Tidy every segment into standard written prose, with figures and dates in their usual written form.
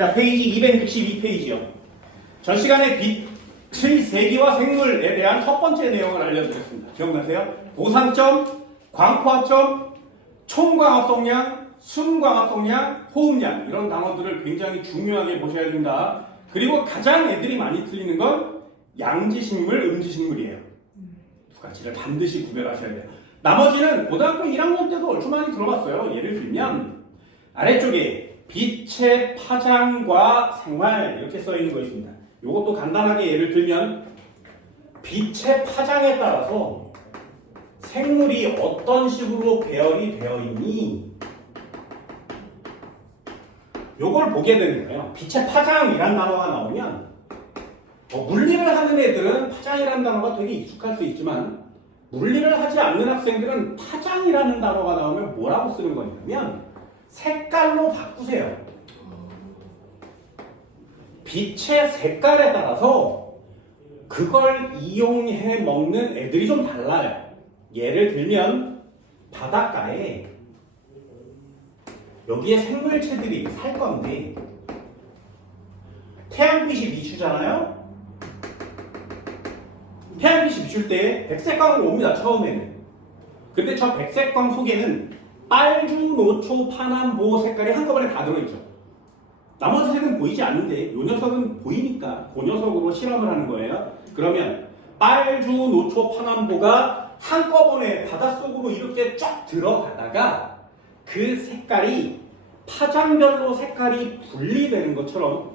자, 페이지 262페이지요. 전 시간에 빛의 세기와 생물에 대한 첫 번째 내용을 알려드렸습니다. 기억나세요? 보상점, 광포화점, 총광합성량, 순광합성량, 호흡량 이런 단어들을 굉장히 중요하게 보셔야 됩니다. 그리고 가장 애들이 많이 틀리는 건 양지식물, 음지식물이에요. 두 가지를 반드시 구별하셔야 돼요. 나머지는 고등학교 1학년 때도 얼추 많이 들어봤어요. 예를 들면 아래쪽에 빛의 파장과 생활 이렇게 써 있는 거 있습니다. 이것도 간단하게 예를 들면 빛의 파장에 따라서 생물이 어떤 식으로 배열이 되어 있니? 요걸 보게 되는 거예요. 빛의 파장이란 단어가 나오면 물리를 하는 애들은 파장이라는 단어가 되게 익숙할 수 있지만 물리를 하지 않는 학생들은 파장이라는 단어가 나오면 뭐라고 쓰는 거냐면 색깔로 바꾸세요. 빛의 색깔에 따라서 그걸 이용해 먹는 애들이 좀 달라요. 예를 들면 바닷가에 여기에 생물체들이 살 건데 태양빛이 비추잖아요. 태양빛이 비출 때 백색광으로 옵니다. 처음에는. 근데 저 백색광 속에는 빨주, 노초, 파남보 색깔이 한꺼번에 다 들어있죠. 나머지 색은 보이지 않는데 이 녀석은 보이니까 그 녀석으로 실험을 하는 거예요. 그러면 빨주, 노초, 파남보가 한꺼번에 바닷속으로 이렇게 쫙 들어가다가 그 색깔이 파장별로 색깔이 분리되는 것처럼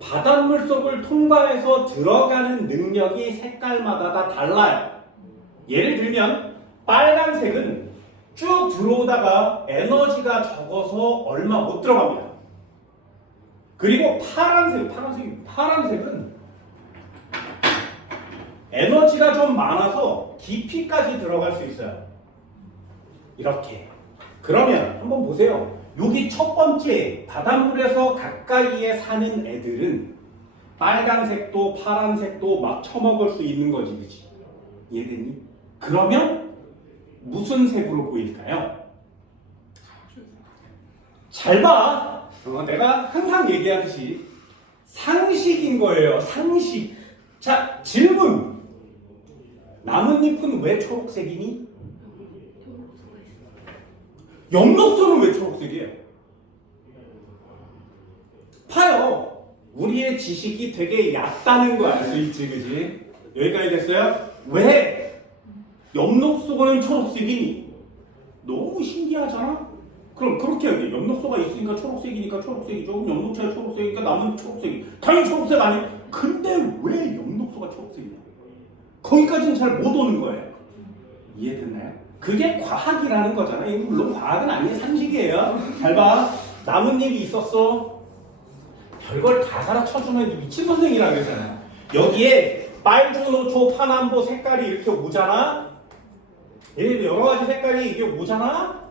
바닷물 속을 통과해서 들어가는 능력이 색깔마다 다 달라요. 예를 들면 빨간색은 쭉 들어오다가 에너지가 적어서 얼마 못 들어갑니다. 그리고 파란색은 에너지가 좀 많아서 깊이까지 들어갈 수 있어요. 이렇게. 그러면 한번 보세요. 여기 첫 번째 바닷물에서 가까이에 사는 애들은 빨간색도 파란색도 막 처먹을 수 있는 거지, 그치? 이해되니? 그러면 무슨 색으로 보일까요? 잘 봐. 내가 항상 얘기하듯이 상식인 거예요. 상식. 자, 질문. 나뭇잎은 왜 초록색이니? 엽록소는 왜 초록색이에요? 봐요. 우리의 지식이 되게 얕다는 거 알 수 있지, 그지? 여기까지 됐어요? 왜 엽록소는 초록색이니? 너무 신기하잖아? 그럼 그렇게 해야 돼. 엽록소가 있으니까 초록색이니까 초록색이죠. 엽록체가 초록색이니까 나무는 초록색이. 당연히 초록색 아니에요? 근데 왜 엽록소가 초록색이냐? 거기까지는 잘 못 오는 거예요. 이해됐나요? 그게 과학이라는 거잖아요. 이거 물론 과학은 아니에요. 상식이에요. 잘 봐. 나뭇잎이 있었어. 별걸 다 가르쳐주면 미친 선생이라 그러잖아. 여기에 빨주, 노초, 파남보 색깔이 이렇게 오잖아. 얘네들 여러 가지 색깔이 이게 오잖아.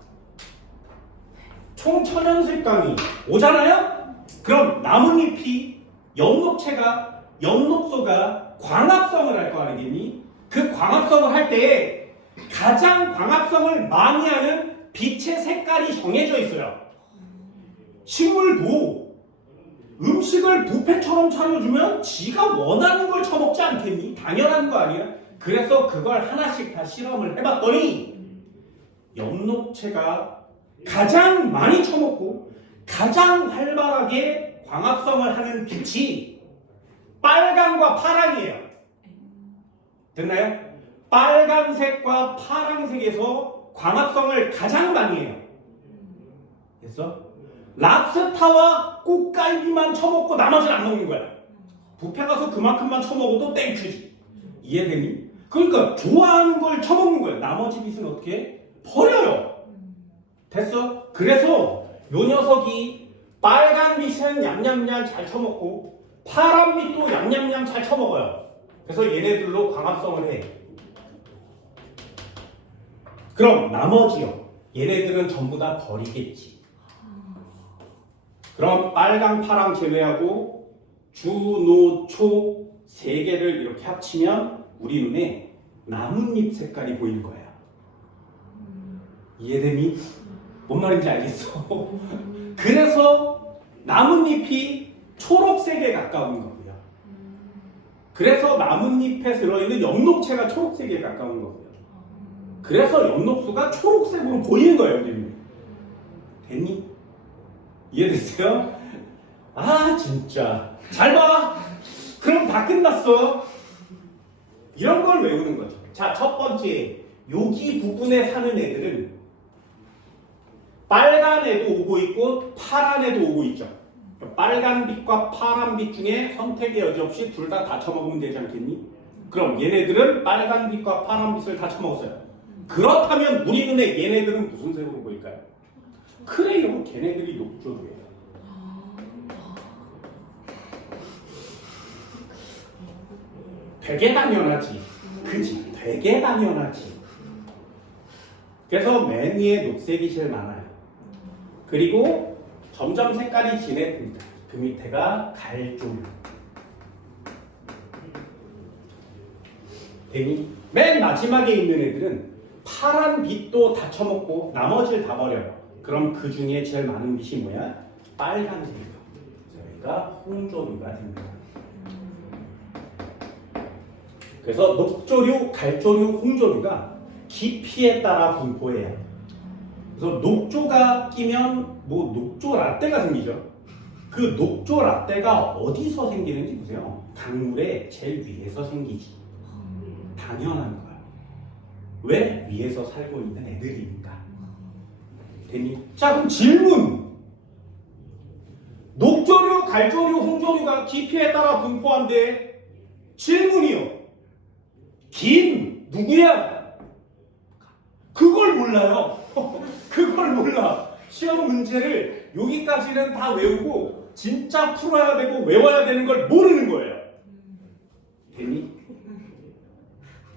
총천연색감이 오잖아요. 그럼 나뭇잎이 엽록소가 광합성을 할 거 아니겠니? 그 광합성을 할 때 가장 광합성을 많이 하는 빛의 색깔이 정해져 있어요. 식물도 음식을 뷔페처럼 차려주면 지가 원하는 걸 처먹지 않겠니? 당연한 거 아니야? 그래서 그걸 하나씩 다 실험을 해봤더니 엽록체가 가장 많이 처먹고 가장 활발하게 광합성을 하는 빛이 빨강과 파랑이에요. 됐나요? 빨간색과 파란색에서 광합성을 가장 많이 해요. 됐어? 랍스타와 꽃갈비만 처먹고 나머지는 안 먹는 거야. 뷔페 가서 그만큼만 처먹어도 땡큐지. 이해되니? 그러니까 좋아하는 걸 처먹는 거야. 나머지 빛은 어떻게 해? 버려요. 됐어? 그래서 요 녀석이 빨간 빛은 얌얌얌 잘 처먹고 파란 빛도 얌얌얌 잘 처먹어요. 그래서 얘네들로 광합성을 해. 그럼 나머지요. 얘네들은 전부 다 버리겠지. 그럼 빨강, 파랑 제외하고 주, 노, 초 세 개를 이렇게 합치면 우리 눈에 나뭇잎 색깔이 보이는 거야. 이해되니? 뭔 말인지 알겠어? 그래서 나뭇잎이 초록색에 가까운 거고요. 그래서 나뭇잎에 들어있는 엽록체가 초록색에 가까운 거고요. 그래서 엽록수가 초록색으로 보이는 거예요. 됐니? 이해됐어요? 아 진짜 잘 봐. 그럼 다 끝났어. 이런 걸 외우는 거죠. 자, 첫 번째 여기 부분에 사는 애들은 빨간 애도 오고 있고 파란 애도 오고 있죠. 빨간 빛과 파란 빛 중에 선택의 여지 없이 둘 다 처먹으면 되지 않겠니? 그럼 얘네들은 빨간 빛과 파란 빛을 다 처먹었어요. 그렇다면 우리 눈에 얘네들은 무슨 색으로 보일까요? 그래요, 걔네들이 녹조류예요. 되게 당연하지. 그지? 되게 당연하지. 그래서 맨 위에 녹색이 제일 많아요. 그리고 점점 색깔이 진해집니다. 그 밑에가 갈조류. 맨 마지막에 있는 애들은 파란 빛도 다 처먹고 나머지를 다 버려요. 그럼 그 중에 제일 많은 빛이 뭐야? 빨간색이요. 저희가 홍조류가 됩니다. 그래서 녹조류, 갈조류, 홍조류가 깊이에 따라 분포해요. 그래서 녹조가 끼면 뭐 녹조 라떼가 생기죠. 그 녹조 라떼가 어디서 생기는지 보세요. 강물의 제일 위에서 생기지. 당연한 거야. 왜? 위에서 살고 있는 애들이니까. 됐니? 자, 그럼 질문. 녹조류, 갈조류, 홍조류가 깊이에 따라 분포한데 질문이요. 김 누구야? 그걸 몰라요. 그걸 몰라. 시험 문제를 여기까지는 다 외우고 진짜 풀어야 되고 외워야 되는 걸 모르는 거예요. 됐니?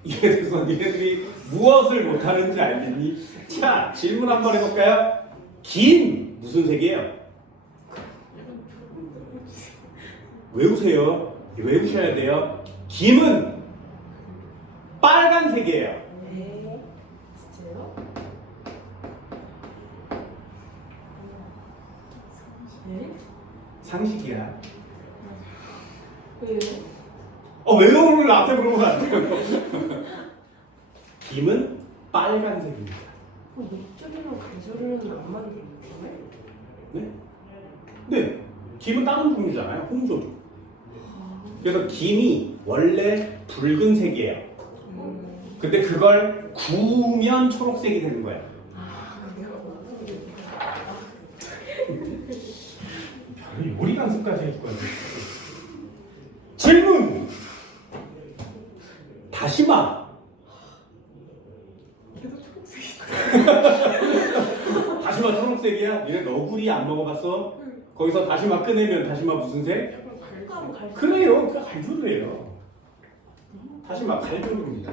이래서 니네들이 무엇을 못하는지 알겠니? 자, 질문 한번 해볼까요? 김 무슨 색이에요? 외우세요. 외우셔야 돼요. 김은 빨간색이에요. 네. 진짜요? 네? 상식이야. 왜요? 외우를 나한테 물어보면 안 돼요. 김은 빨간색입니다. 녹조류랑 갈조류는 안 만드는 거예요? 네? 네. 김은 다른 종류잖아요. 홍조류. 그래서 김이 원래 붉은색이에요. 근데 그걸 구우면 초록색이 되는 거예요. 별이 요리 강습까지 해줄 건데. 질문! 다시마. 계속 초록색이 다시마 초록색이야? 니네 너구리 안 먹어봤어? 거기서 다시마 꺼내면 다시마 무슨 색? 그래요. 그게 갈조류예요. 다시마 갈조류입니다.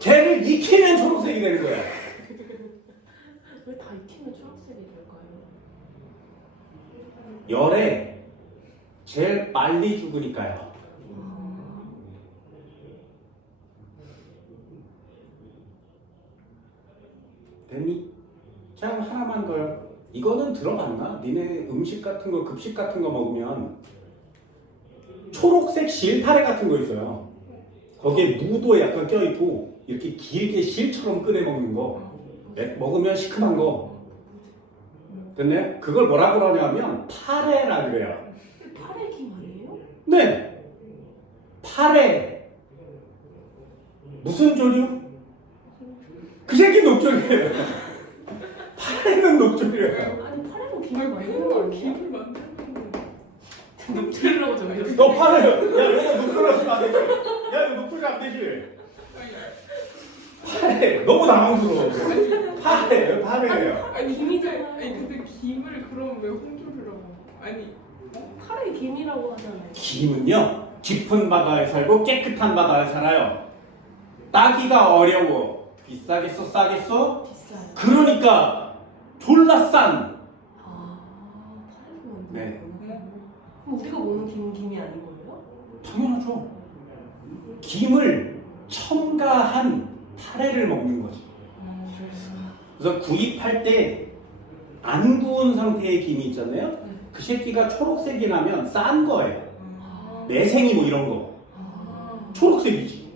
걔를 익히면 초록색이 되는 거야. 왜 다 익히면 초록색이 될까요? 열에 제일 빨리 죽으니까요. 됐니? 자, 하나만 더요. 이거는 들어봤나? 니네 음식 같은 거, 급식 같은 거 먹으면 초록색 실타래 같은 거 있어요. 거기에 무도 약간 껴있고 이렇게 길게 실처럼 꺼내 먹는 거. 먹으면 시큼한 거. 됐네? 그걸 뭐라고 그러냐면 파래라 그래요. 파래 김 아니에요? 네. 파래. 무슨 조류? 그 새끼 녹조류예요. 파래는 녹조류예요. 아니 파래로 김을 만드는 거 아니에요? 김을 만드는 녹조류라고 정해졌어. 너 파래. 야, 이거 녹조류 하시면 안 되지. 야, 이거 녹조류 안 되지. 파래. 너무 당황스러워. 파래예요. 아니 김이잖아요. 아니 근데 김을 그럼 왜 홍조류라고? 아니 파래 김이라고 하잖아요. 김은요, 깊은 바다에 살고 깨끗한 바다에 살아요. 따기가 어려워. 비싸겠어, 싸겠어? 비싸요. 그러니까 졸라 싼. 파래로 만드는 네. 거구나. 그럼 우리가 먹는 김은 김이 아닌 거예요? 당연하죠. 김을 첨가한 파래를 먹는 거지. 그래서 구입할 때 안 구운 상태의 김이 있잖아요. 그 새끼가 초록색이 나면 싼 거예요. 매생이 뭐 이런 거. 초록색이지.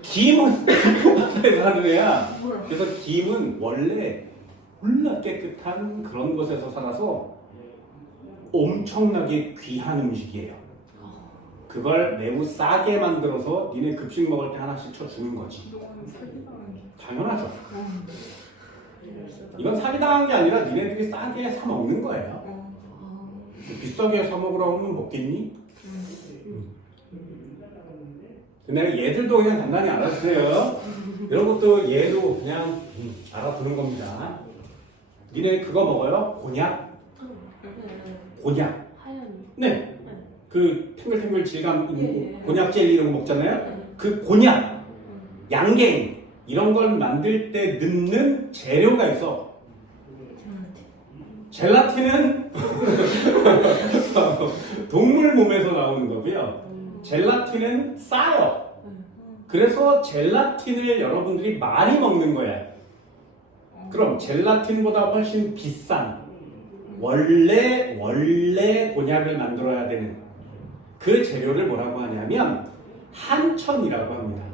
김은 김포밭에 사는 애야. 뭐야? 그래서 김은 원래 몰라 깨끗한 그런 곳에서 살아서 엄청나게 귀한 음식이에요. 그걸 매우 싸게 만들어서 니네 급식 먹을 때 하나씩 쳐주는 거지. 그동안 사기당한 게. 당연하죠. 이건 사기당한 게 아니라 니네들이 싸게 사 먹는 거예요. 비싸게 사 먹으라고 하면 먹겠니? 근데 얘들도 그냥 간단히 알아주세요. 이런 것도 얘도 그냥 알아두는 겁니다. 니네 그거 먹어요? 곤약? 곤약. 하얀. 네. 그 탱글탱글 질감 있는 예. 곤약 젤리 이런 거 먹잖아요. 그 곤약, 양갱 이런 걸 만들 때 넣는 재료가 있어. 젤라틴은 동물 몸에서 나오는 거고요. 젤라틴은 싸요. 그래서 젤라틴을 여러분들이 많이 먹는 거야. 그럼 젤라틴보다 훨씬 비싼 원래 곤약을 만들어야 되는 그 재료를 뭐라고 하냐면 한천이라고 합니다.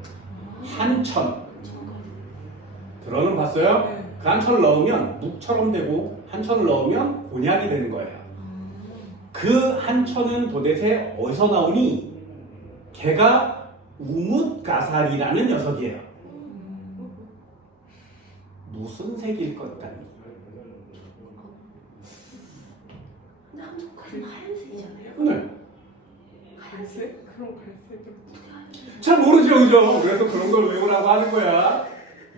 한천. 들어는 봤어요? 네. 그 한천을 넣으면 묵처럼 되고 한천을 넣으면 곤약이 되는 거예요. 그 한천은 도대체 어디서 나오니? 걔가 우뭇가살이라는 녀석이에요. 무슨 색일 것 같니? 근데 한쪽까지 하얀색이잖아요. 네. 갈색? 그럼 갈색으로. 잘 모르죠, 그죠? 그래서 그런 걸 외우라고 하는 거야.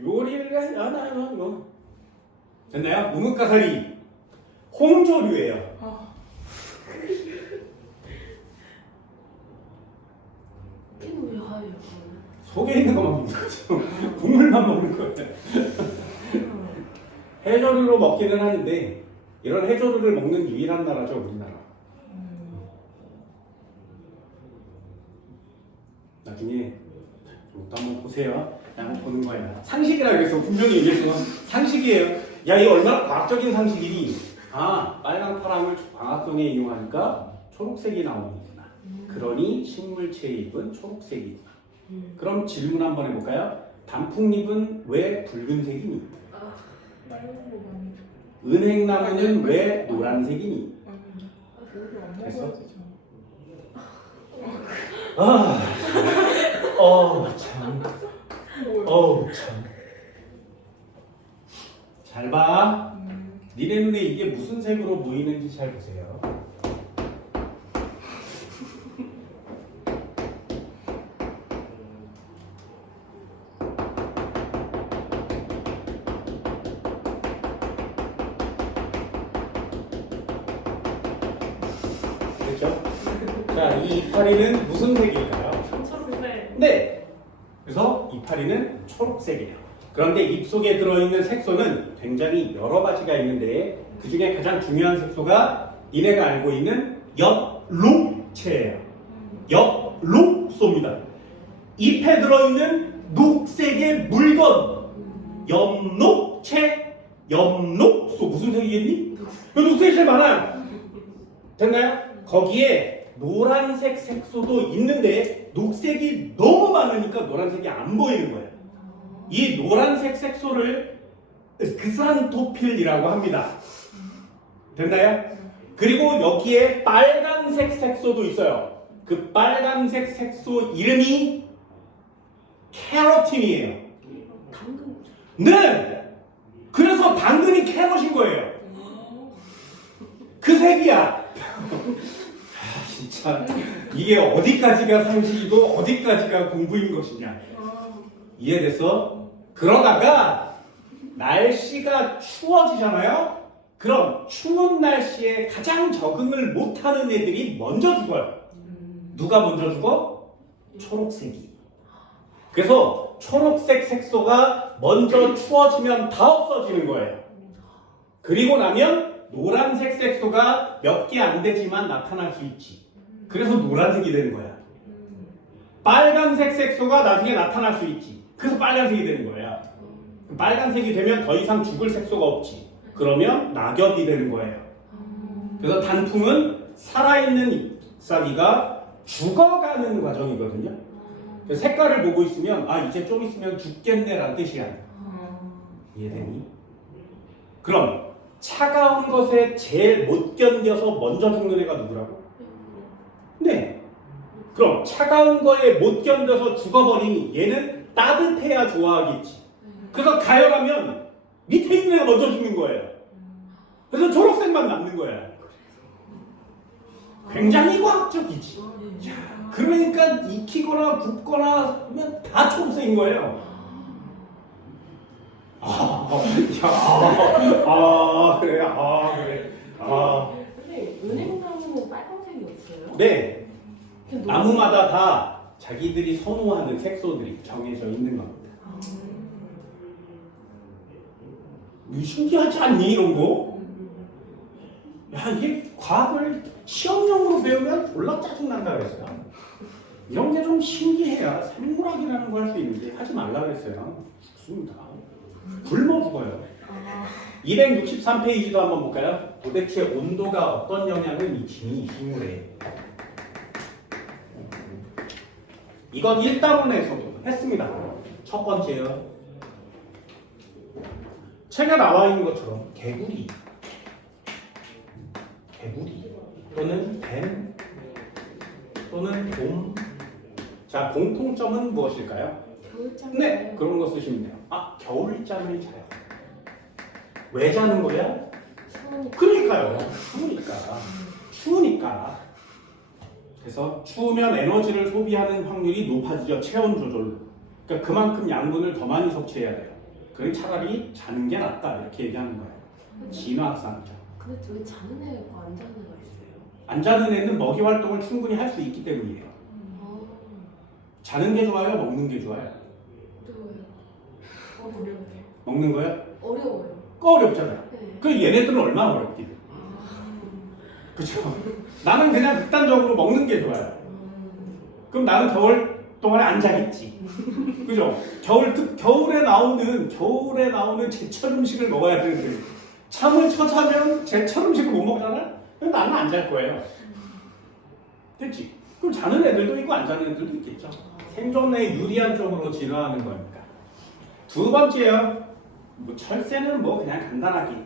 요리를 하나 뭐 됐나요? 우뭇가사리 홍조류예요. 아, 걔는 왜 하얘요? 속에 있는 것만 먹는 거죠. 국물만 먹는 거예요. 해조류로 먹기는 하는데 이런 해조류를 먹는 유일한 나라죠, 우리나라. 나중에 이것도 한번 보세요. 한번 보는 거예요. 상식이라 그래서 분명히 얘기했지만 상식이에요. 야, 이거 얼마나 과학적인 상식이니? 아, 빨강 파랑을 광합성에 이용하니까 초록색이 나오는구나. 그러니 식물체의 잎은 초록색이구나. 그럼 질문 한번 해볼까요? 단풍잎은 왜 붉은색이니? 빨간 거 많이 줘. 은행나무는 왜 노란색이니? 별로 안 됐어? 먹어야지 저. 참. 뭐야? 참. 잘 봐. 니네 눈에 이게 무슨 색으로 보이는지 잘 보세요. 그렇죠? 자, 이 이파리는 무슨 색일까요? 초록색. 네. 그래서 이파리는 초록색이에요. 그런데 잎 속에 들어있는 색소는 굉장히 여러 가지가 있는데 그 중에 가장 중요한 색소가 니네가 알고 있는 엽록체예요. 엽록소입니다. 잎에 들어있는 녹색의 물건. 엽록체, 엽록소. 무슨 색이겠니? 녹색이 제일 많아요. 됐나요? 거기에 노란색 색소도 있는데 녹색이 너무 많으니까 노란색이 안 보이는 거예요. 이 노란색 색소를 그산토필이라고 합니다. 됐나요? 그리고 여기에 빨간색 색소도 있어요. 그 빨간색 색소 이름이 캐로틴이에요. 당근. 네! 그래서 당근이 캐럿인 거예요. 그 색이야. 진짜 이게 어디까지가 상식이고 어디까지가 공부인 것이냐. 이해됐어? 그러다가 날씨가 추워지잖아요? 그럼 추운 날씨에 가장 적응을 못하는 애들이 먼저 죽어요. 누가 먼저 죽어? 초록색이. 그래서 초록색 색소가 먼저 추워지면 다 없어지는 거예요. 그리고 나면 노란색 색소가 몇 개 안 되지만 나타날 수 있지. 그래서 노란색이 되는 거야. 빨간색 색소가 나중에 나타날 수 있지. 그래서 빨간색이 되는 거야. 빨간색이 되면 더 이상 죽을 색소가 없지. 그러면 낙엽이 되는 거예요. 그래서 단풍은 살아있는 잎사귀가 죽어가는 과정이거든요. 그래서 색깔을 보고 있으면 아 이제 좀 있으면 죽겠네라는 뜻이야. 이해되니? 그럼 차가운 것에 제일 못 견뎌서 먼저 죽는 애가 누구라고? 네. 그럼 차가운 거에 못 견뎌서 죽어버리니 얘는 따뜻해야 좋아하겠지. 그래서 가열하면 밑에 있는 애가 먼저 죽는 거예요. 그래서 초록색만 남는 거야. 굉장히 과학적이지. 야, 그러니까 익히거나 굽거나 하면 다 초록색인 거예요. 그래, 그래. 근데 은행나무는 빨간색이 없어요? 네, 그냥 나무마다 다 자기들이 선호하는 색소들이 정해져 있는 겁니다. 신기하지 않니, 이런 거? 야, 이게 과학을 시험용으로 배우면 졸라 짜증난다 그랬어요. 이런 게 좀 신기해야 생물학이라는 걸 할 수 있는데 하지 말라 그랬어요. 죽습니다. 굶어 죽어요. 263페이지도 한번 볼까요? 도대체 온도가 어떤 영향을 미치니 식물에. 이건 1단원에서도 했습니다. 첫 번째요. 책에 나와 있는 것처럼 개구리 또는 뱀 또는 곰. 자, 공통점은 무엇일까요? 겨울잠. 네, 그런 거 쓰시면 돼요. 아, 겨울잠을 자요. 왜 자는 거야? 추우니까. 그러니까요. 추우니까. 그래서 추우면 에너지를 소비하는 확률이 높아지죠. 체온 조절로. 그러니까 그만큼 양분을 더 많이 섭취해야 돼요. 그러니 차라리 자는 게 낫다 이렇게 얘기하는 거예요. 진화학상이죠. 근데 왜 자는 애가 있고 안 자는 애가 있어요? 안 자는 애는 먹이 활동을 충분히 할 수 있기 때문이에요. 자는 게 좋아요? 먹는 게 좋아요? 어려워요. 먹는 거요? 어려워요. 그거 어렵잖아요. 네. 그 얘네들은 얼마나 어렵길래. 그렇죠? 나는 그냥 극단적으로 먹는 게 좋아요. 그럼 나는 겨울 동안에 안 자겠지. 그죠? 겨울에 나오는 제철 음식을 먹어야 되는데 잠을 처자면 제철 음식을 못 먹잖아? 그럼 나는 안 잘 거예요. 됐지? 그럼 자는 애들도 있고 안 자는 애들도 있겠죠. 생존에 유리한 쪽으로 진화하는 거니까. 두 번째요. 뭐 철새는 뭐 그냥 간단하게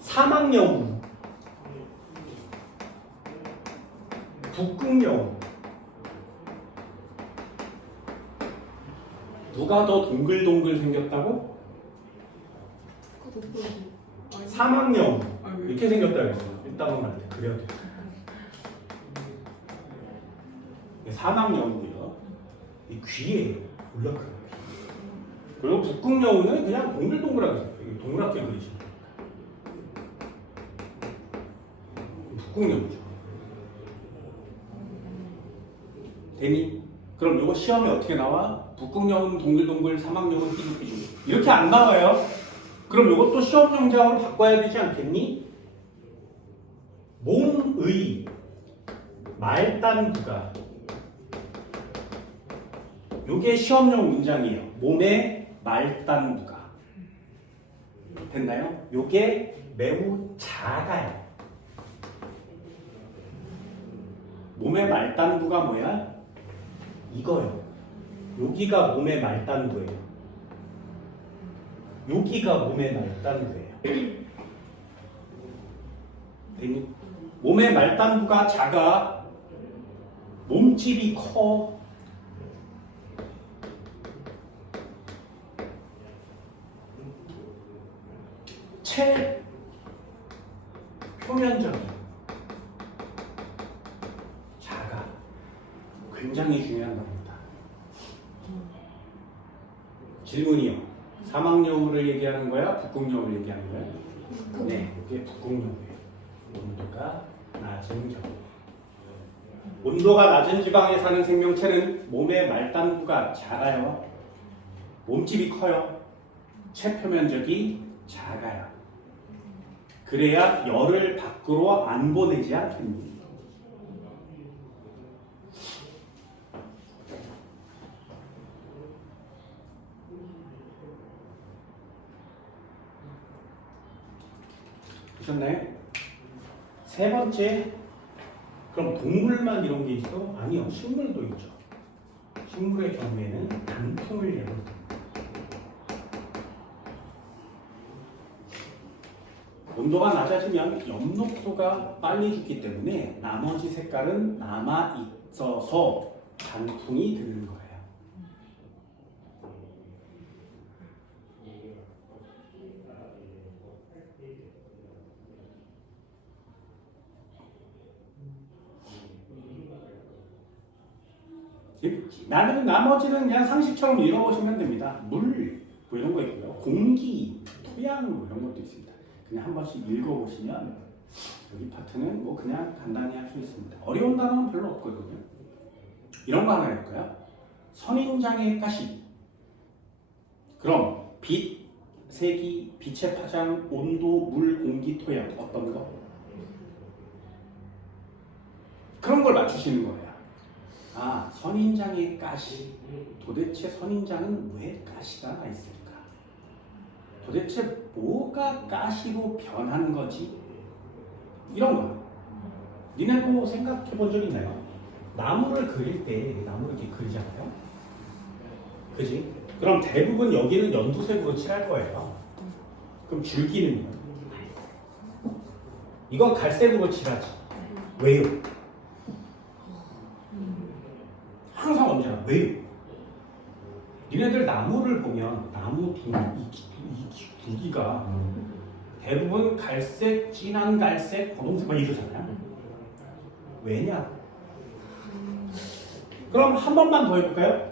사막여우, 북극여우. 누가 더 동글동글 생겼다고? 사막여우 이렇게 생겼다 그랬어. 일단은 할 때 그려야 돼. 사막여우고요. 이 귀에 올라가는 귀. 그리고 북극여우는 그냥 동글동글하게 생겼어요. 동그랗게 그리시면 북극여우죠. 되니? 그럼 이거 시험에 어떻게 나와? 북극여우는 동글동글, 사막여우는 삐죽삐죽. 이렇게 안 나와요. 그럼 이것도 시험 영장으로 바꿔야 되지 않겠니? 몸의 말단부가 이게 시험용 문장이에요. 몸의 말단부가 됐나요? 이게 매우 작아요. 몸의 말단부가 뭐야? 이거요. 여기가 몸의 말단부예요. 여기가 몸의 말단부예요. 되니? 몸의 말단부가 작아. 몸집이 커. 표면적이 작아. 굉장히 중요한 겁니다. 질문이요. 사막여우를 얘기하는 거야? 북극여우를 얘기하는 거야? 네, 이게 북극여우예요. 온도가 낮은 경우. 온도가 낮은 지방에 사는 생명체는 몸의 말단부가 작아요. 몸집이 커요. 체표면적이 작아요. 그래야 열을 밖으로 안 보내지 않겠니? 보셨나요? 세 번째, 그럼 동물만 이런 게 있어? 아니요, 식물도 있죠. 식물의 경우에는 단풍을 예로 듭니다. 온도가 낮아지면 엽록소가 빨리 죽기 때문에 나머지 색깔은 남아 있어서 단풍이 드는 거예요. 나머지는 그냥 상식처럼 읽어보시면 됩니다. 물, 뭐 이런 거 있고요. 공기, 토양, 뭐 이런 것도 있습니다. 그냥 한 번씩 읽어보시면 여기 파트는 뭐 그냥 간단히 할 수 있습니다. 어려운 단어는 별로 없거든요. 이런 거 하나 해볼까요? 선인장의 가시. 그럼 빛, 색이, 빛의 파장, 온도, 물, 공기, 토양 어떤 거? 그런 걸 맞추시는 거예요. 아, 선인장의 가시. 도대체 선인장은 왜 가시가 나 있을까? 도대체 뭐가 가시로 변한 거지? 이런 거. 니네 뭐 생각해 본 적 있나요? 나무를 그릴 때 나무를 이렇게 그리잖아요. 그지? 그럼 대부분 여기는 연두색으로 칠할 거예요. 그럼 줄기는요? 이건 갈색으로 칠하지. 왜요? 항상 언제나 왜요? 니네들 나무를 보면 나무 이 줄기가 대부분 갈색, 진한 갈색, 분홍색 막 이러잖아요. 왜냐? 그럼 한 번만 더 해볼까요?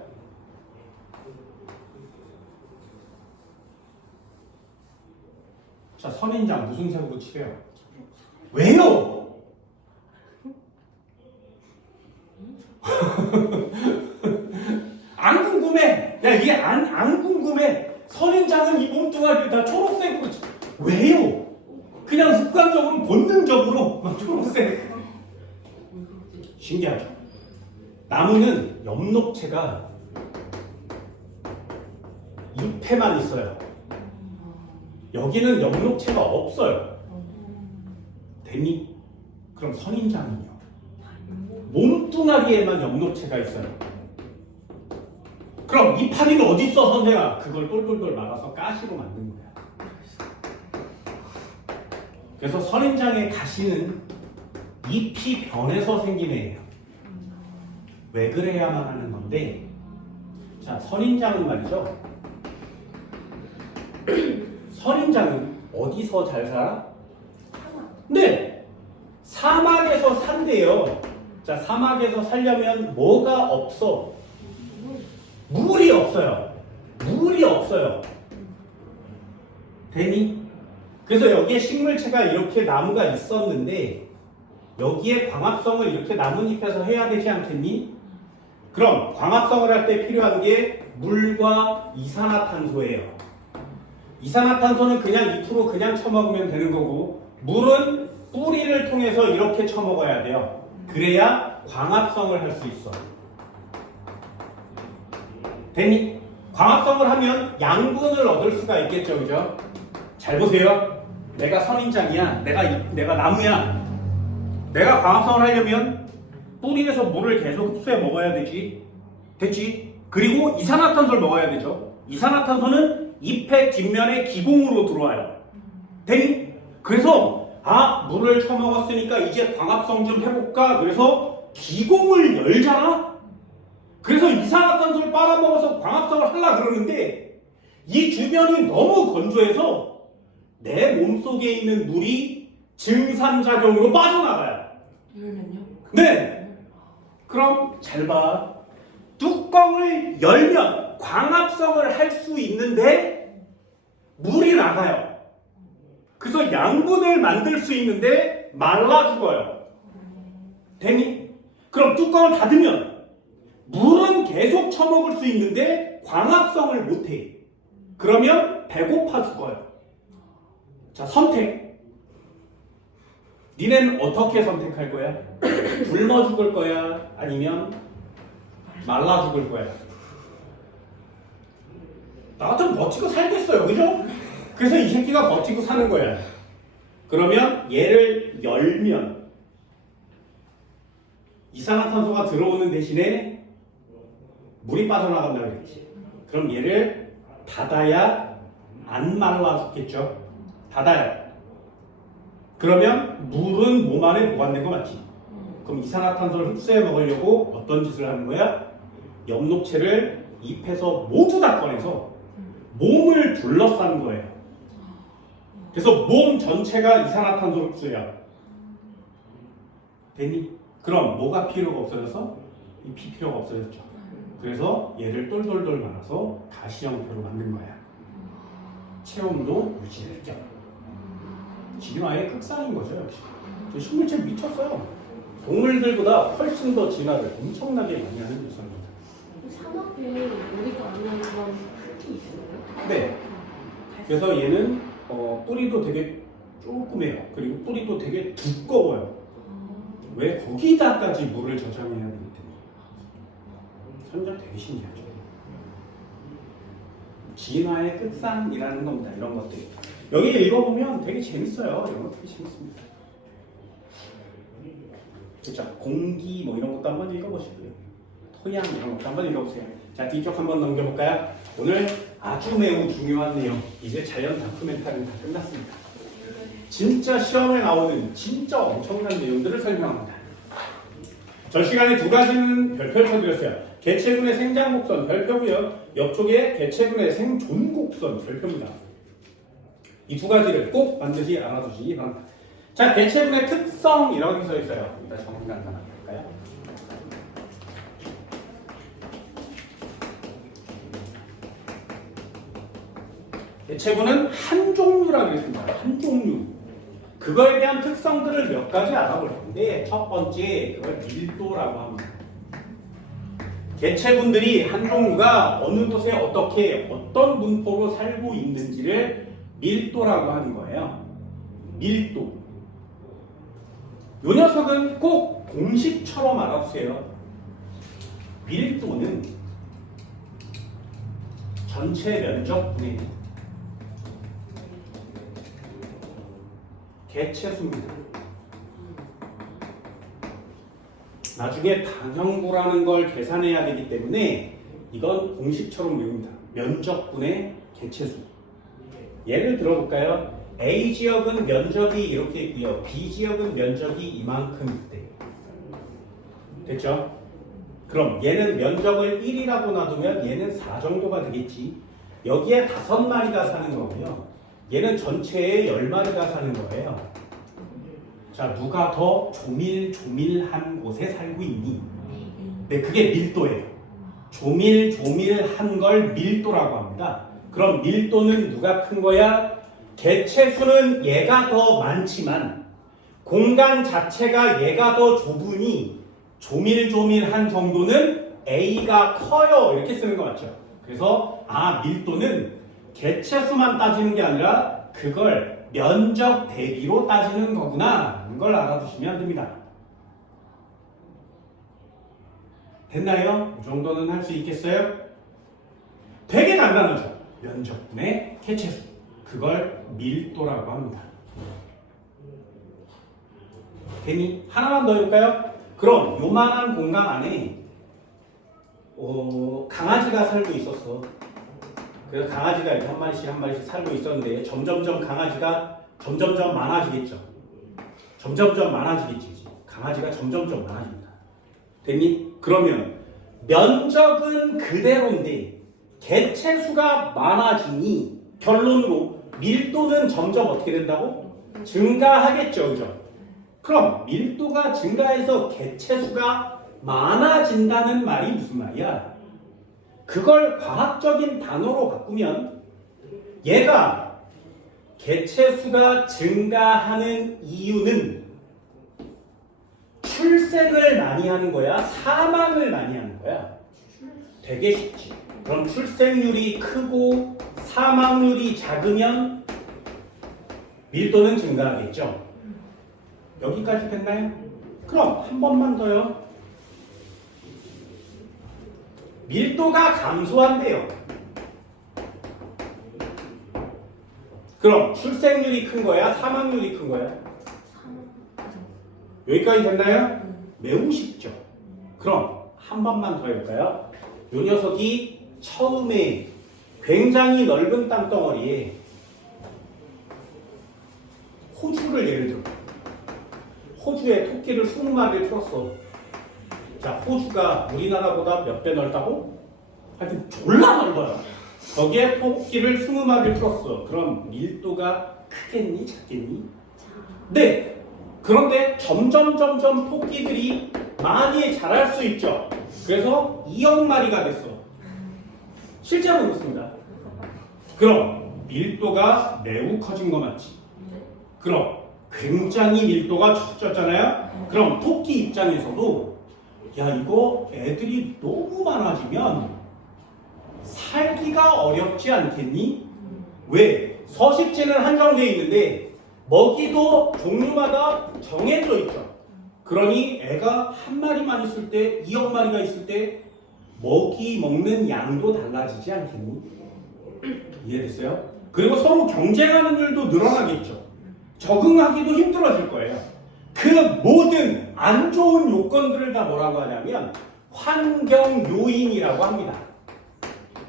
자, 선인장 무슨 색으로 칠해요? 왜요? 안 궁금해. 야, 이게 안 궁금해. 선인장은 이 몸뚱아리를 다 초록색으로 왜요? 그냥 습관적으로 본능적으로 막 초록색. 신기하죠? 나무는 엽록체가 잎에만 있어요. 여기는 엽록체가 없어요. 됐니? 그럼 선인장은요? 몸뚱아리에만 엽록체가 있어요. 그럼 이파리는 어디 있어, 선생아? 그걸 똘똘똘 말아서 가시로 만든 거야. 그래서 선인장의 가시는 잎이 변해서 생긴 애예요. 왜 그래야만 하는 건데, 자, 선인장은 말이죠. 선인장은 어디서 잘 살아? 네, 사막에서 산대요. 자, 사막에서 살려면 뭐가 없어? 물이 없어요. 물이 없어요. 되니? 그래서 여기에 식물체가 이렇게 나무가 있었는데 여기에 광합성을 이렇게 나뭇잎에서 해야 되지 않겠니? 그럼 광합성을 할 때 필요한 게 물과 이산화탄소예요. 이산화탄소는 그냥 잎으로 그냥 처먹으면 되는 거고 물은 뿌리를 통해서 이렇게 처먹어야 돼요. 그래야 광합성을 할 수 있어. 됐니? 광합성을 하면 양분을 얻을 수가 있겠죠, 그죠? 잘 보세요. 내가 선인장이야. 내가 나무야. 내가 광합성을 하려면 뿌리에서 물을 계속 흡수해 먹어야 되지. 됐지? 그리고 이산화탄소를 먹어야 되죠. 이산화탄소는 잎의 뒷면에 기공으로 들어와요. 됐니? 그래서 물을 처먹었으니까 이제 광합성 좀 해볼까? 그래서 기공을 열잖아? 그래서 이산화탄소를 빨아먹어서 광합성을 하려고 그러는데 이 주변이 너무 건조해서 내 몸속에 있는 물이 증산작용으로 빠져나가요. 열면요? 네. 그럼 잘 봐. 뚜껑을 열면 광합성을 할 수 있는데 물이 나가요. 그래서 양분을 만들 수 있는데 말라 죽어요. 되니? 그럼 뚜껑을 닫으면 물은 계속 처먹을 수 있는데 광합성을 못해. 그러면 배고파 죽어요. 자, 선택. 니네는 어떻게 선택할 거야? 굶어 죽을 거야? 아니면 말라 죽을 거야? 나 같으면 버티고 살겠어요. 그죠? 그래서 이 새끼가 버티고 사는 거야. 그러면 얘를 열면 이산화탄소가 들어오는 대신에 물이 빠져나간다고 그랬지. 그럼 얘를 닫아야 안 말라졌겠죠. 닫아요. 그러면 물은 몸 안에 보관된 거 맞지? 그럼 이산화탄소를 흡수해 먹으려고 어떤 짓을 하는 거야? 엽록체를 잎에서 모두 다 꺼내서 몸을 둘러싼 거예요. 그래서 몸 전체가 이산화탄소를 흡수해요. 됐니? 그럼 뭐가 필요가 없어져서? 잎이 필요가 없어졌죠. 그래서 얘를 똘똘똘 말아서 가시 형태로 만든 거야. 체온도 유지할 겸. 진화의 극상인 거죠, 역시. 저 식물체 미쳤어요. 동물들보다 훨씬 더 진화를 엄청나게 많이 하는 유산입니다. 사막에 우리가 아는 그런 흙이 있어요? 네. 그래서 얘는 뿌리도 되게 조그매요. 그리고 뿌리도 되게 두꺼워요. 왜? 거기다까지 물을 저장해야 되기 때문에. 선장 되게 신기하죠. 진화의 끝상이라는 겁니다. 이런 것들. 여기 읽어보면 되게 재밌어요. 이런 거 되게 재밌습니다. 자, 공기 뭐 이런 것도 한번 읽어보시고요. 토양 이런 것도 한번 읽어보세요. 자, 뒤쪽 한번 넘겨볼까요? 오늘 아주 매우 중요한 내용. 이제 자연 다큐멘터리는 다 끝났습니다. 진짜 시험에 나오는 진짜 엄청난 내용들을 설명합니다. 전 시간에 두 가지는 별표를 쳐드렸어요. 개체군의 생장곡선 별표고요. 옆쪽에 개체군의 생존곡선 별표입니다. 이 두 가지를 꼭 반드시 알아두시기 바랍니다. 자, 개체군의 특성이라고 써 있어요. 일단 정리를 한번 할까요? 개체군은 한 종류라고 했습니다. 한 종류. 그거에 대한 특성들을 몇 가지 알아볼 텐데 첫 번째 그걸 밀도라고 합니다. 개체군들이 한 종류가 어느 곳에 어떻게 어떤 분포로 살고 있는지를 밀도라고 하는 거예요. 밀도. 요 녀석은 꼭 공식처럼 알아두세요. 밀도는 전체 면적분의 개체수입니다. 나중에 당형고라는 걸 계산해야 되기 때문에 이건 공식처럼 외웁니다. 면적분의 개체수. 예를 들어볼까요? A 지역은 면적이 이렇게 있고요. B 지역은 면적이 이만큼 있대. 됐죠? 그럼 얘는 면적을 1이라고 놔두면 얘는 4 정도가 되겠지. 여기에 5마리가 사는 거고요. 얘는 전체에 10마리가 사는 거예요. 자, 누가 더 조밀조밀한 곳에 살고 있니? 네, 그게 밀도예요. 조밀조밀한 걸 밀도라고 합니다. 그럼 밀도는 누가 큰 거야? 개체수는 얘가 더 많지만 공간 자체가 얘가 더 좁으니 조밀조밀한 정도는 A가 커요. 이렇게 쓰는 거 맞죠? 그래서 밀도는 개체수만 따지는 게 아니라 그걸 면적 대비로 따지는 거구나. 이걸 알아두시면 됩니다. 됐나요? 이 정도는 할 수 있겠어요? 되게 간단하죠? 면적분의 개체수. 그걸 밀도라고 합니다. 됐니? 하나만 더 해볼까요? 그럼 요만한 공간 안에 강아지가 살고 있었어. 그래서 강아지가 이렇게 한 마리씩 살고 있었는데 점점점 강아지가 점점점 많아지겠죠. 점점점 많아지겠지. 강아지가 점점점 많아집니다. 됐니? 그러면 면적은 그대로인데 개체수가 많아지니 결론으로 밀도는 점점 어떻게 된다고? 증가하겠죠. 그죠? 그럼 밀도가 증가해서 개체수가 많아진다는 말이 무슨 말이야? 그걸 과학적인 단어로 바꾸면 얘가 개체수가 증가하는 이유는 출생을 많이 하는 거야? 사망을 많이 하는 거야? 되게 쉽지. 그럼 출생률이 크고 사망률이 작으면 밀도는 증가하겠죠? 여기까지 됐나요? 그럼 한 번만 더요. 밀도가 감소한대요. 그럼 출생률이 큰 거야? 사망률이 큰 거야? 여기까지 됐나요? 매우 쉽죠. 그럼 한 번만 더 해볼까요? 요 녀석이 처음에 굉장히 넓은 땅덩어리에 호주를 예를 들어 호주에 토끼를 20마리를 풀었어. 자, 호주가 우리나라보다 몇 배 넓다고? 하여튼 졸라 넓어요. 거기에 토끼를 20마리를 풀었어. 그럼 밀도가 크겠니? 작겠니? 네. 그런데 점점 토끼들이 많이 자랄 수 있죠. 그래서 2억 마리가 됐어. 실제로 그렇습니다. 그럼 밀도가 매우 커진 거 맞지? 그럼 굉장히 밀도가 커졌잖아요. 그럼 토끼 입장에서도 야, 이거 애들이 너무 많아지면 살기가 어렵지 않겠니? 왜? 서식지는 한정되어 있는데 먹이도 종류마다 정해져 있죠. 그러니 애가 한 마리만 있을 때, 2억 마리가 있을 때 먹이 먹는 양도 달라지지 않겠니? 이해됐어요? 그리고 서로 경쟁하는 일도 늘어나겠죠. 적응하기도 힘들어질 거예요. 그 모든 안 좋은 요건들을 다 뭐라고 하냐면 환경 요인이라고 합니다.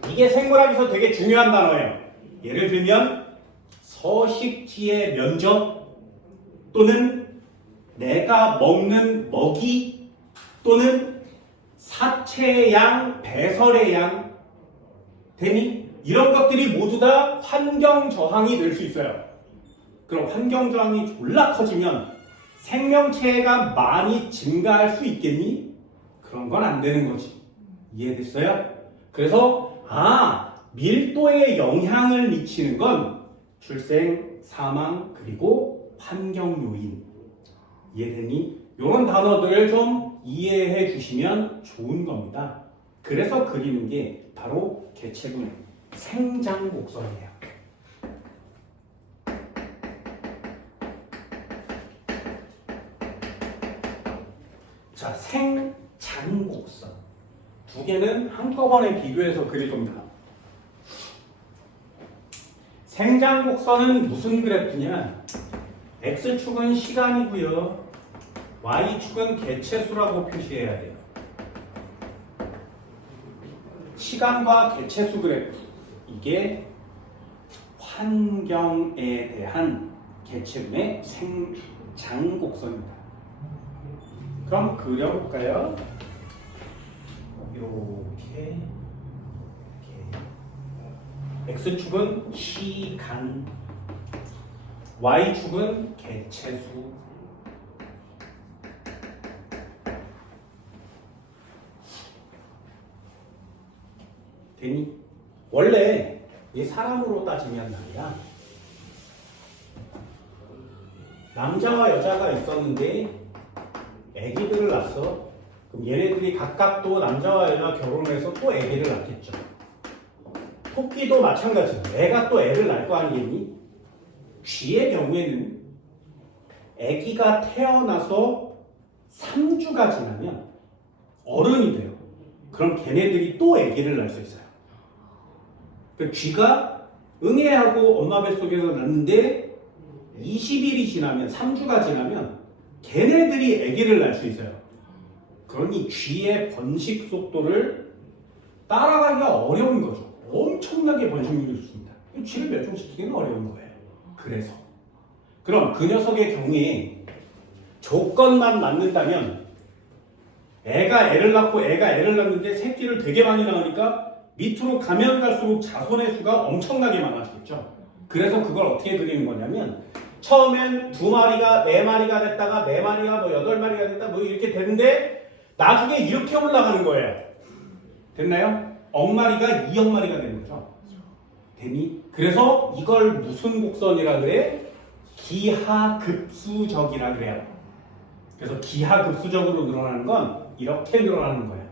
이게 생물학에서 되게 중요한 단어예요. 예를 들면 서식지의 면적 또는 내가 먹는 먹이 또는 사체의 양, 배설의 양 되니 이런 것들이 모두 다 환경 저항이 될 수 있어요. 그럼 환경 저항이 졸라 커지면 생명체가 많이 증가할 수 있겠니? 그런 건 안 되는 거지. 이해됐어요? 그래서 밀도에 영향을 미치는 건 출생, 사망, 그리고 환경 요인. 이해되니? 이런 단어들을 좀 이해해 주시면 좋은 겁니다. 그래서 그리는 게 바로 개체군 생장곡선이에요. 자, 생장곡선. 두 개는 한꺼번에 비교해서 그릴 겁니다. 생장곡선은 무슨 그래프냐? X축은 시간이고요. Y축은 개체수라고 표시해야 돼요. 시간과 개체수 그래프. 이게 환경에 대한 개체군의 생장곡선입니다. 그럼 그려볼까요? 이렇게 X축은 시간, Y축은 개체수. 되니? 원래 이 사람으로 따지면 말이야, 남자와 여자가 있었는데 아기들을 낳았어. 그럼 얘네들이 각각 또 남자와 여자 결혼해서 또 아기를 낳겠죠. 토끼도 마찬가지야. 애가 또 애를 낳을 거 아니겠니? 쥐의 경우에는 아기가 태어나서 3주가 지나면 어른이 돼요. 그럼 걔네들이 또 아기를 낳을 수 있어요. 그 쥐가 응애하고 엄마 뱃속에서 낳는데 20일이 지나면, 3주가 지나면 걔네들이 아기를 낳을 수 있어요. 그러니 쥐의 번식 속도를 따라가기가 어려운 거죠. 엄청나게 번식률이 좋습니다. 쥐를 멸종시키기는 어려운 거예요. 그래서 그럼 그 녀석의 경우에 조건만 맞는다면 애가 애를 낳고 애가 애를 낳는데 새끼를 되게 많이 낳으니까 밑으로 가면 갈수록 자손의 수가 엄청나게 많아지겠죠. 그래서 그걸 어떻게 그리는 거냐면 처음엔 2마리가 4마리가 됐다가 4마리가 8마리가 됐다 이렇게 되는데 나중에 이렇게 올라가는 거예요. 됐나요? 억마리가 2억 마리가 되는 거죠. 되니? 그래서 이걸 무슨 곡선이라 그래? 기하급수적이라 그래요. 그래서 기하급수적으로 늘어나는 건 이렇게 늘어나는 거예요.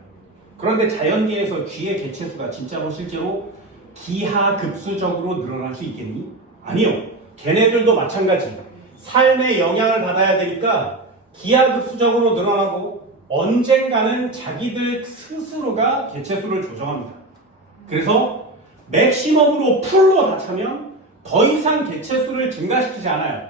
그런데 자연계에서 쥐의 개체수가 진짜로 실제로 기하급수적으로 늘어날 수 있겠니? 아니요. 걔네들도 마찬가지. 삶의 영향을 받아야 되니까 기하급수적으로 늘어나고 언젠가는 자기들 스스로가 개체수를 조정합니다. 그래서 맥시멈으로 풀로 다 차면 더 이상 개체수를 증가시키지 않아요.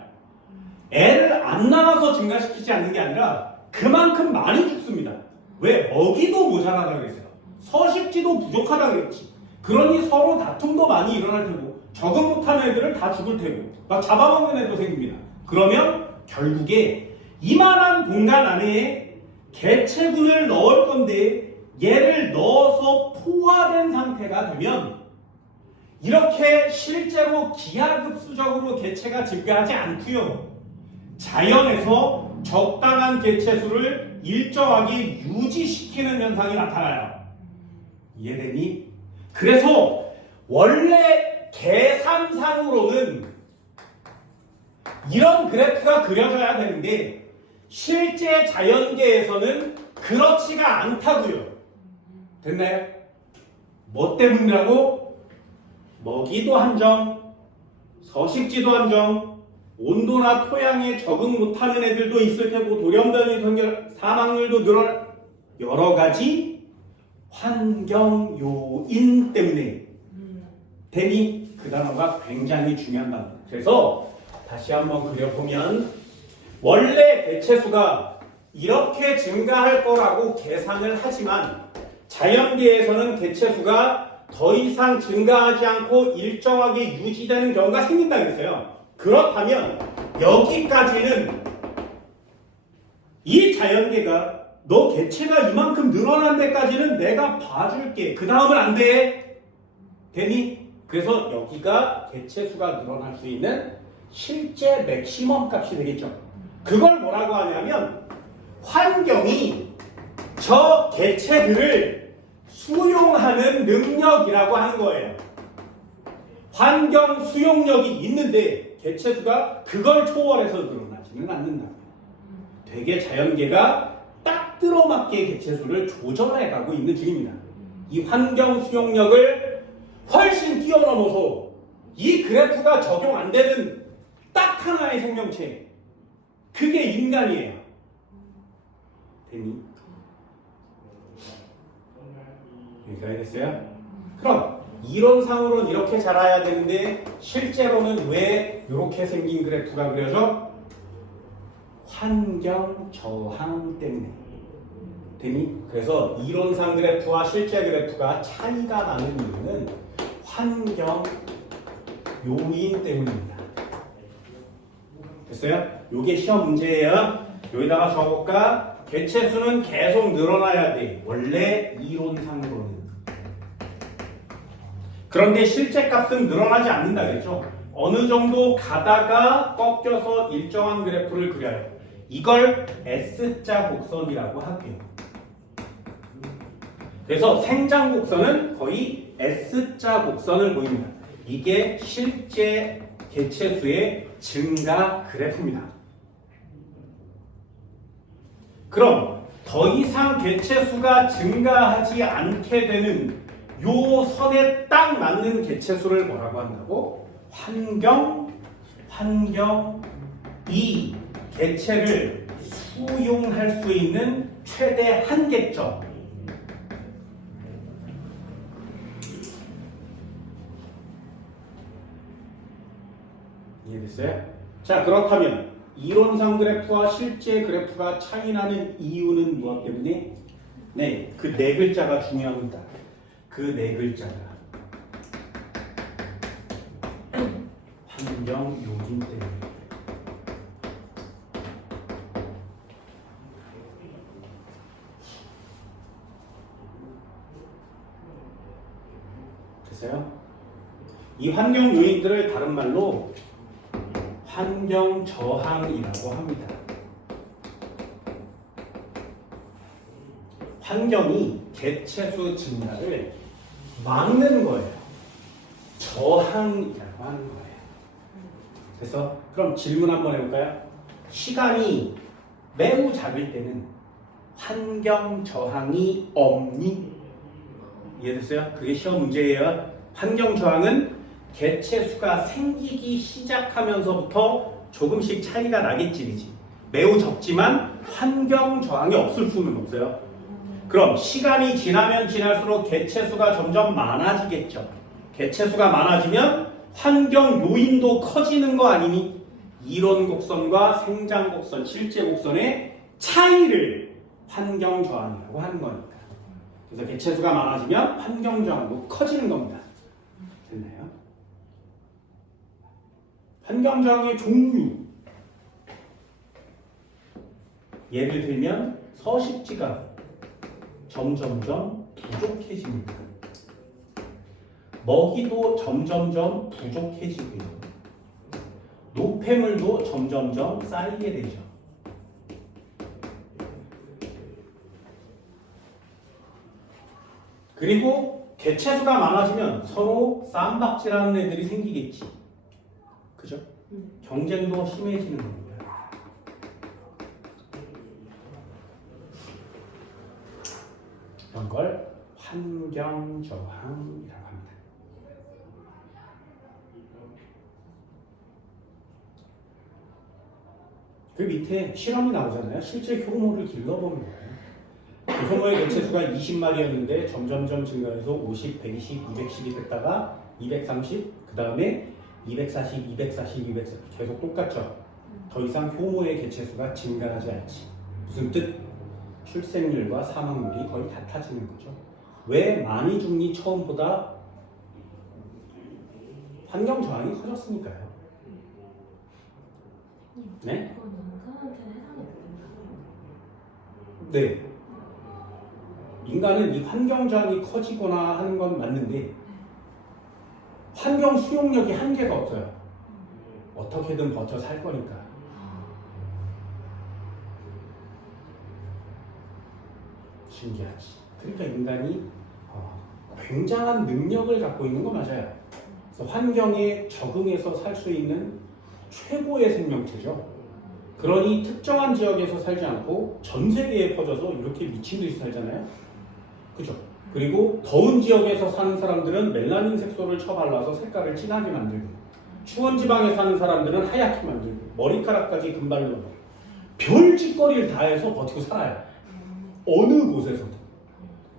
애를 안 낳아서 증가시키지 않는 게 아니라 그만큼 많이 죽습니다. 왜? 먹이도 모자라다 그랬어요. 서식지도 부족하다 그랬지. 그러니 서로 다툼도 많이 일어날 테고 적응 못하는 애들은 다 죽을 테고 막 잡아먹는 애도 생깁니다. 그러면 결국에 이만한 공간 안에 개체군을 넣을 건데 얘를 넣어서 포화된 상태가 되면 이렇게 실제로 기하급수적으로 개체가 증가하지 않고요. 자연에서 적당한 개체수를 일정하게 유지시키는 현상이 나타나요. 이해되니? 그래서 원래 계산상으로는 이런 그래프가 그려져야 되는데 실제 자연계에서는 그렇지가 않다고요. 됐나요? 뭐 때문이라고? 먹이도 한정, 서식지도 한정, 온도나 토양에 적응 못하는 애들도 있을 테고 돌연변이 사망률도 늘어날 여러 가지 환경 요인 때문에 되니 그 단어가 굉장히 중요한 단어. 그래서 다시 한번 그려보면 원래 개체수가 이렇게 증가할 거라고 계산을 하지만 자연계에서는 개체수가 더 이상 증가하지 않고 일정하게 유지되는 경우가 생긴다고 했어요. 그렇다면 여기까지는 이 자연계가 너 개체가 이만큼 늘어난 데까지는 내가 봐줄게. 그 다음은 안 돼. 되니? 그래서 여기가 개체수가 늘어날 수 있는 실제 맥시멈 값이 되겠죠. 그걸 뭐라고 하냐면 환경이 저 개체들을 수용하는 능력이라고 하는 거예요. 환경 수용력이 있는데 개체수가 그걸 초월해서 늘어나지는 않는다. 되게 자연계가 딱 들어맞게 개체수를 조절해 가고 있는 중입니다. 이 환경 수용력을 훨씬 뛰어넘어서 이 그래프가 적용 안 되는 딱 하나의 생명체, 그게 인간이에요. 되니? 여기까지 됐어요? 그럼 이론상으로는 이렇게 자라야 되는데 실제로는 왜 이렇게 생긴 그래프가 그려져? 환경 저항 때문에. 되니? 그래서 이론상 그래프와 실제 그래프가 차이가 나는 이유는 환경 요인 때문입니다. 됐어요? 요게 시험 문제예요. 여기다가 적어볼까? 개체수는 계속 늘어나야 돼. 원래 이론상으로는. 그런데 실제 값은 늘어나지 않는다 그랬죠? 어느 정도 가다가 꺾여서 일정한 그래프를 그려요. 이걸 S자 곡선이라고 하고요. 그래서 생장 곡선은 거의 S자 곡선을 보입니다. 이게 실제 개체수의 증가 그래프입니다. 그럼 더 이상 개체수가 증가하지 않게 되는 요 선에 딱 맞는 개체수를 뭐라고 한다고? 이 개체를 수용할 수 있는 최대 한계점. 이해됐어요? 자, 그렇다면 이론상 그래프와 실제 그래프가 차이나는 이유는 무엇 때문에? 네, 그 네 글자가 중요합니다. 그 네 글자가 환경 요인 때문에. 됐어요? 이 환경 요인들을 다른 말로 환경 저항이라고 합니다. 환경이 개체수 증가를 막는 거예요. 저항이라고 하는 거예요. 그래서 그럼 질문 한번 해볼까요? 시간이 매우 작을 때는 환경 저항이 없니? 이해됐어요? 그게 시험 문제예요. 환경 저항은 개체수가 생기기 시작하면서부터 조금씩 차이가 나겠지이지. 매우 적지만 환경 저항이 없을 수는 없어요. 그럼 시간이 지나면 지날수록 개체수가 점점 많아지겠죠. 개체수가 많아지면 환경 요인도 커지는 거 아니니? 이론 곡선과 생장 곡선, 실제 곡선의 차이를 환경 저항이라고 하는 거니까. 그래서 개체수가 많아지면 환경 저항도 커지는 겁니다. 됐나요? 환경 저항의 종류. 예를 들면 서식지가 점점점 부족해집니다. 먹이도 점점점 부족해지고요. 노폐물도 점점점 쌓이게 되죠. 그리고 개체수가 많아지면 서로 쌈박질하는 애들이 생기겠지. 그죠? 경쟁도 심해지는 겁니다. 이런 걸 환경저항이라고 합니다. 그 밑에 실험이 나오잖아요. 실제 효모를 길러보는 거예요. 그 효모의 개체수가 20마리였는데 점점점 증가해서 50, 120, 210이 됐다가 230, 그 다음에 240, 240, 240 계속 똑같죠. 더 이상 효모의 개체수가 증가하지 않지. 무슨 뜻? 출생률과 사망률이 거의 같아지는 거죠. 왜 많이 죽니? 처음보다 환경 저항이 커졌으니까요. 네? 그건 인간한테는 해당이 없는가? 네. 인간은 이 환경 저항이 커지거나 하는 건 맞는데 환경 수용력이 한계가 없어요. 어떻게든 버텨 살 거니까. 신기하지. 그러니까 인간이 굉장한 능력을 갖고 있는 거 맞아요. 그래서 환경에 적응해서 살 수 있는 최고의 생명체죠. 그러니 특정한 지역에서 살지 않고 전 세계에 퍼져서 이렇게 미친 듯이 살잖아요. 그죠? 그리고 더운 지역에서 사는 사람들은 멜라닌 색소를 쳐발라서 색깔을 진하게 만들고, 추운 지방에 사는 사람들은 하얗게 만들고, 머리카락까지 금발로 넣고, 별짓거리를 다 해서 버티고 살아요. 어느 곳에서도.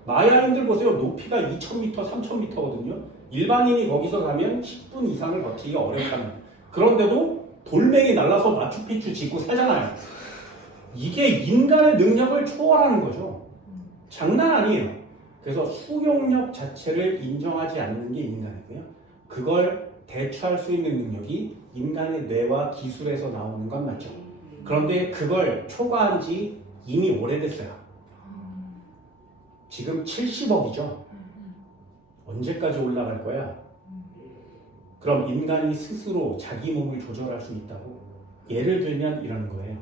마야인들 보세요. 높이가 2000m, 3000m거든요. 일반인이 거기서 가면 10분 이상을 버티기가 어렵다는. 그런데도 돌멩이 날라서 마추픽추 짓고 살잖아요. 이게 인간의 능력을 초월하는 거죠. 장난 아니에요. 그래서 수용력 자체를 인정하지 않는 게 인간이고요. 그걸 대처할 수 있는 능력이 인간의 뇌와 기술에서 나오는 건 맞죠. 그런데 그걸 초과한 지 이미 오래됐어요. 지금 70억이죠. 언제까지 올라갈 거야? 그럼 인간이 스스로 자기 몸을 조절할 수 있다고? 예를 들면 이런 거예요.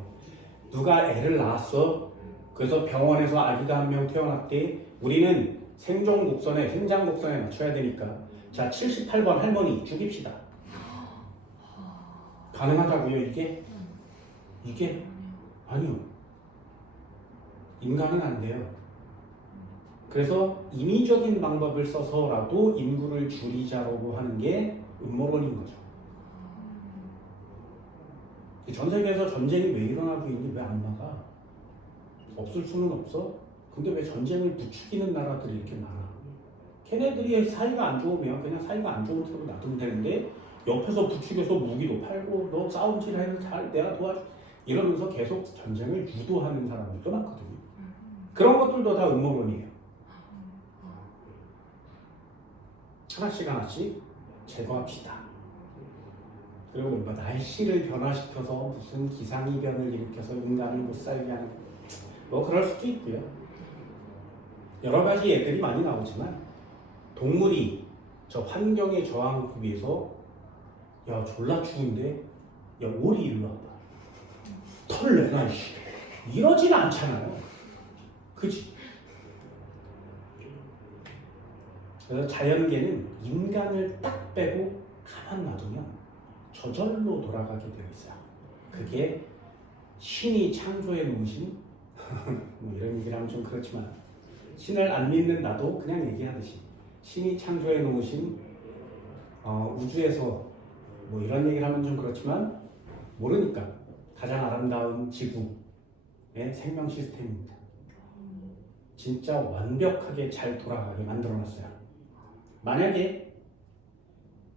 누가 애를 낳았어. 그래서 병원에서 아기가 한 명 태어났대. 우리는 생존 곡선에, 생장 곡선에 맞춰야 되니까 자, 78번 할머니 죽입시다. 가능하다고요, 이게? 이게? 아니요. 인간은 안 돼요. 그래서 인위적인 방법을 써서라도 인구를 줄이자라고 하는 게 음모론인 거죠. 전 세계에서 전쟁이 왜 일어나고 있니? 왜 안 막아? 없을 수는 없어. 근데 왜 전쟁을 부추기는 나라들이 이렇게 많아? 걔네들이 사이가 안 좋으면 그냥 사이가 안 좋은 채로 놔두면 되는데 옆에서 부추겨서 무기도 팔고 너 싸움질 해도 잘 내가 도와줘 이러면서 계속 전쟁을 유도하는 사람들도 많거든요. 그런 것들도 다 음모론이에요. 하나씩 하나씩 제거합시다. 그리고 뭐 날씨를 변화시켜서 무슨 기상이변을 일으켜서 인간을 못 살게 하는 뭐 그럴 수도 있고요. 여러 가지 예들이 많이 나오지만 동물이 저 환경에 저항하기 위해서 야 졸라 추운데 야 오리 일로 와봐 털 내놔 이러진 않잖아요. 그치? 그래서 자연계는 인간을 딱 빼고 가만 놔두면 저절로 돌아가게 되어 있어요. 그게 신이 창조해 놓으신 뭐 이런 얘기를 하면 좀 그렇지만 신을 안 믿는 나도 그냥 얘기하듯이 신이 창조해 놓으신 우주에서 뭐 이런 얘기를 하면 좀 그렇지만 모르니까 가장 아름다운 지구의 생명 시스템입니다. 진짜 완벽하게 잘 돌아가게 만들어놨어요. 만약에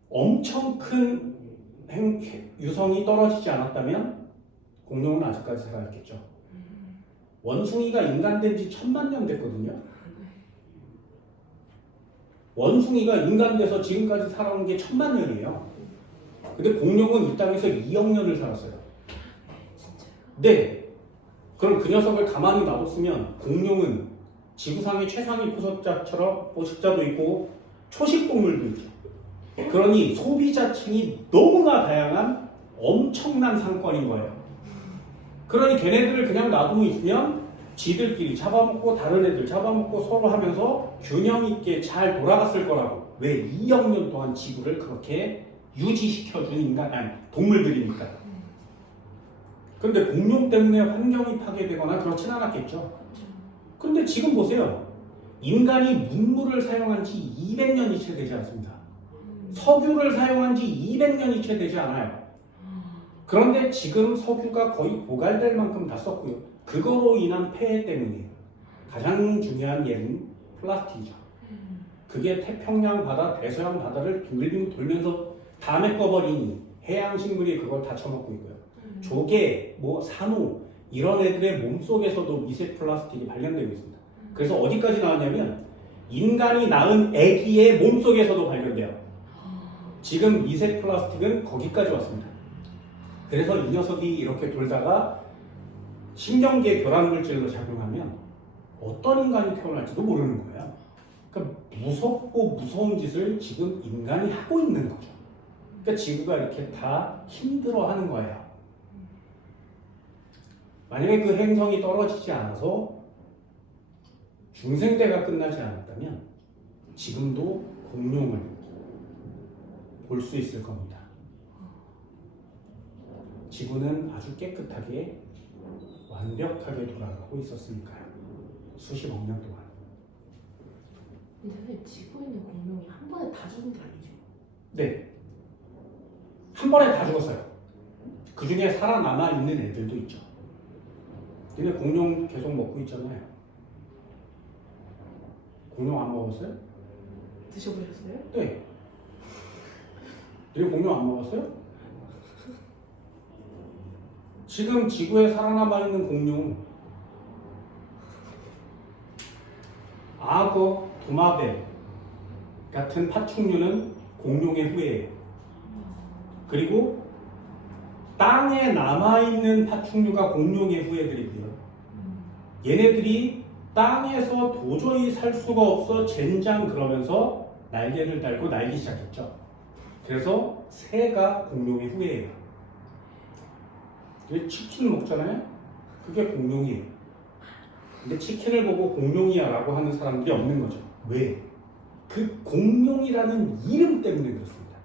엄청 큰 유성이 떨어지지 않았다면 공룡은 아직까지 살아있겠죠. 원숭이가 인간된 지 1000만 년 됐거든요. 원숭이가 인간돼서 지금까지 살아온 게 1000만 년이에요. 근데 공룡은 이 땅에서 2억 년을 살았어요. 네. 그럼 그 녀석을 가만히 놔뒀으면 공룡은 지구상의 최상위 포식자처럼 포식자도 있고 초식동물도 있죠. 그러니 소비자층이 너무나 다양한 엄청난 상권인 거예요. 그러니 걔네들을 그냥 놔두고 있으면 지들끼리 잡아먹고 다른 애들 잡아먹고 서로 하면서 균형 있게 잘 돌아갔을 거라고. 왜 2억 년 동안 지구를 그렇게 유지시켜준 인간, 아니 동물들이니까. 근데 공룡 때문에 환경이 파괴되거나 그렇진 않았겠죠. 근데 지금 보세요. 인간이 문물을 사용한 지 200년이 채 되지 않습니다. 석유를 사용한 지 200년이 채 되지 않아요. 그런데 지금 석유가 거의 고갈될 만큼 다 썼고요. 그거로 인한 폐해 때문에 가장 중요한 예는 플라스틱이죠. 그게 태평양 바다, 대서양 바다를 빙글빙글 돌면서 다 메꿔버리니 해양 식물이 그걸 다 처먹고 있고요. 조개, 산호 이런 애들의 몸속에서도 미세 플라스틱이 발견되고 있습니다. 그래서 어디까지 나왔냐면 인간이 낳은 아기의 몸속에서도 발견돼요. 지금 미세 플라스틱은 거기까지 왔습니다. 그래서 이 녀석이 이렇게 돌다가 신경계 결합물질로 작용하면 어떤 인간이 태어날지도 모르는 거예요. 그러니까 무섭고 무서운 짓을 지금 인간이 하고 있는 거죠. 그러니까 지구가 이렇게 다 힘들어하는 거예요. 만약에 그 행성이 떨어지지 않아서 중생대가 끝나지 않았다면 지금도 공룡을 볼 수 있을 겁니다. 지구는 아주 깨끗하게 완벽하게 돌아가고 있었으니까요. 수십억 년 동안. 근데 왜 지구에 있는 공룡이 한 번에 다 죽은 게 아니죠? 네. 한 번에 다 죽었어요. 그 중에 살아남아 있는 애들도 있죠. 근데 공룡 계속 먹고 있잖아요. 공룡 안 먹었어요? 드셔보셨어요? 네. 너희 공룡 안 먹었어요? 지금 지구에 살아남아 있는 공룡, 악어, 도마뱀 같은 파충류는 공룡의 후예예요. 그리고 땅에 남아있는 파충류가 공룡의 후예들이고요. 얘네들이 땅에서 도저히 살 수가 없어 젠장 그러면서 날개를 달고 날기 시작했죠. 그래서 새가 공룡의 후예예요. 치킨 먹잖아요? 그게 공룡이에요. 근데 치킨을 보고 공룡이야 라고 하는 사람들이 없는 거죠. 왜? 그 공룡이라는 이름 때문에 그렇습니다.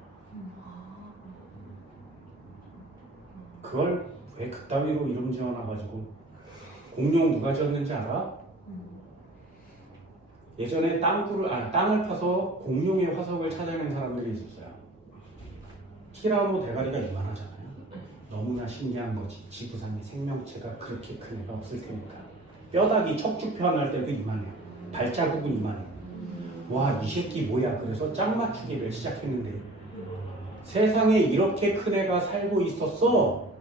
그걸 왜 그따위로 이름 지어놔가지고 공룡 누가 지었는지 알아? 예전에 땅을 파서 공룡의 화석을 찾아낸 사람들이 있었어요. 티라노 대가리가 이만하잖아요. 너무나 신기한 거지. 지구상에 생명체가 그렇게 큰 애가 없을 테니까. 뼈다귀 척추 표현할 때도 이만해요. 발자국은 이만해요. 와, 이 새끼 뭐야. 그래서 짝 맞추기를 시작했는데 세상에 이렇게 큰 애가 살고 있었어.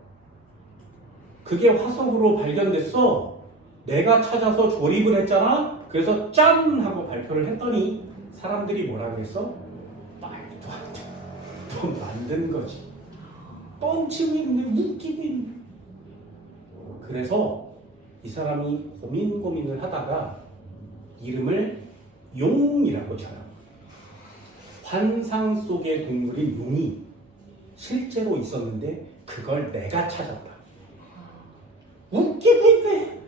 그게 화석으로 발견됐어. 내가 찾아서 조립을 했잖아. 그래서 짠! 하고 발표를 했더니 사람들이 뭐라 그랬어? 말도 안 돼. 너 만든 거지. 뻥치고 있네. 웃기고 있네. 그래서 이 사람이 고민을 하다가 이름을 용이라고 지어요. 환상 속의 동물인 용이 실제로 있었는데 그걸 내가 찾았다. 웃기고 있네.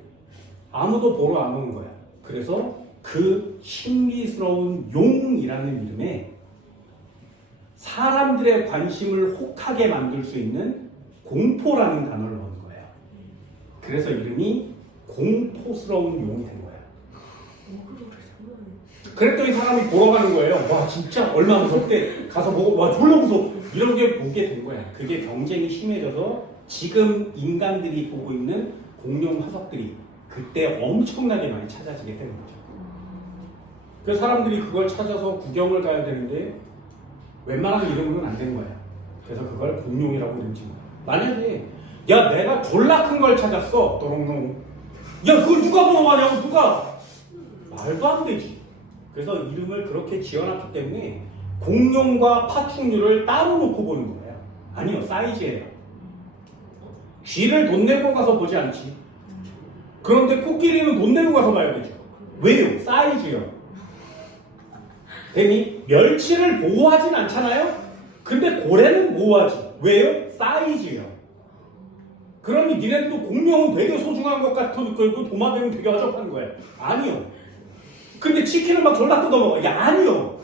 아무도 보러 안 오는 거야. 그래서 그 신비스러운 용이라는 이름에 사람들의 관심을 혹하게 만들 수 있는 공포라는 단어를 넣은 거예요. 그래서 이름이 공포스러운 용이 된 거예요. 그랬더니 사람이 보러 가는 거예요. 와, 진짜 얼마나 무섭대. 가서 보고 와, 졸라 무서워. 이런 게 보게 된 거야. 그게 경쟁이 심해져서 지금 인간들이 보고 있는 공룡 화석들이 그때 엄청나게 많이 찾아지게 되는 거죠. 그래서 사람들이 그걸 찾아서 구경을 가야 되는데 웬만한 이름으로는 안 되는 거야. 그래서 그걸 공룡이라고 이름 짓는 거야. 만약에 야 내가 졸라 큰 걸 찾았어. 또롱롱. 야 그걸 누가 먹어가냐고 누가. 말도 안 되지. 그래서 이름을 그렇게 지어놨기 때문에 공룡과 파충류를 따로 놓고 보는 거예요. 아니요, 사이즈예요. 쥐를 돈 내고 가서 보지 않지. 그런데 코끼리는 돈 내고 가서 봐야 되죠. 왜요? 사이즈요. 괜히 멸치를 보호하진 않잖아요? 근데 고래는 보호하지. 왜요? 사이즈요. 그러니 니네도 공룡은 되게 소중한 것 같아 느끼고 도마뱀은 되게 허접한 거예요. 아니요. 근데 치킨을 막 졸라 뜯어먹어. 야, 아니요.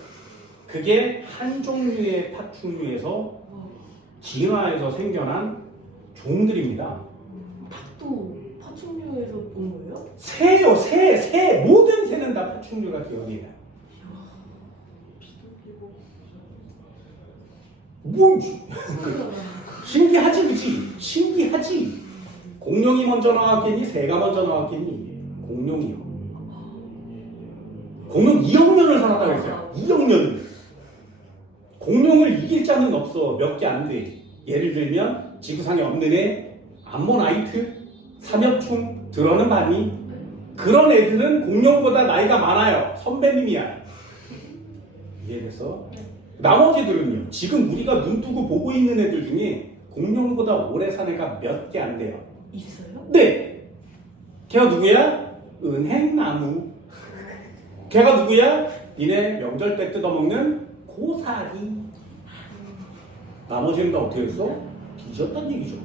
그게 한 종류의 파충류에서 진화해서 생겨난 종들입니다. 닭도 파충류에서 본 거예요? 새요, 새. 모든 새는 다 파충류가 기억이에요. 뭐, 신기하지, 그치? 신기하지? 공룡이 먼저 나왔겠니? 새가 먼저 나왔겠니? 공룡이요. 공룡 2억 년을 살았다고 했어요. 2억 년. 공룡을 이길 자는 없어. 몇 개 안 돼. 예를 들면 지구상에 없는 애, 암모나이트, 삼엽충, 들어는 많이. 그런 애들은 공룡보다 나이가 많아요. 선배님이야. 이해돼서? 나머지들은요. 지금 우리가 눈 뜨고 보고 있는 애들 중에 공룡보다 오래 산 애가 몇 개 안 돼요. 있어요? 네. 걔가 누구야? 은행나무. 걔가 누구야? 니네 명절 때 뜯어먹는 고사리. 나머지는 다 어떻게 했어? 뒤졌단 얘기죠.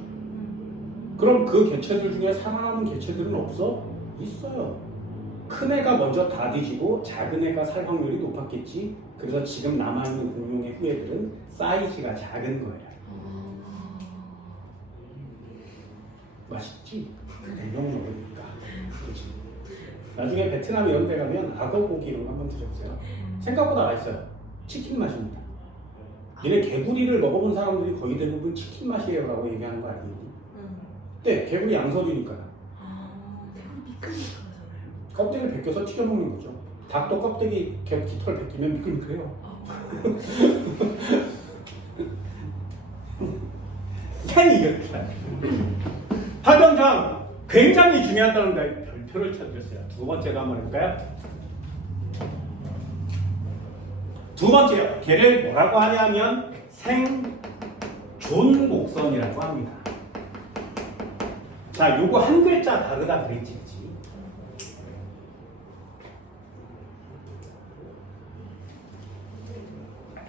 그럼 그 개체들 중에 살아남은 개체들은 없어? 있어요. 큰 애가 먼저 다 뒤지고 작은 애가 살 확률이 높았겠지. 그래서 지금 남아있는 공룡의 후예들은 사이즈가 작은 거예요. 맛있지? 공룡 먹으니까. 그렇지. 나중에 베트남 이런 데 가면 악어 고기 이런 거 한번 드셔보세요. 생각보다 맛있어요. 치킨 맛입니다. 얘네 개구리를 먹어본 사람들이 거의 대부분 치킨 맛이에요 라고 얘기하는 거 아니에요? 네, 개구리 양서류니까. 개구리 미끌미끌하잖아요. 껍데기를 벗겨서 튀겨 먹는 거죠. 닭도 껍데기 깃털 벗기면 미끌미끌해요. 야 이거 하병장 굉장히 중요하다는데 별표를 찾으셨어요. 두 번째가 한번 해볼까요? 두 번째요. 걔를 뭐라고 하냐면 생존 곡선이라고 합니다. 자, 요거 한 글자 다르다 그랬지, 그치?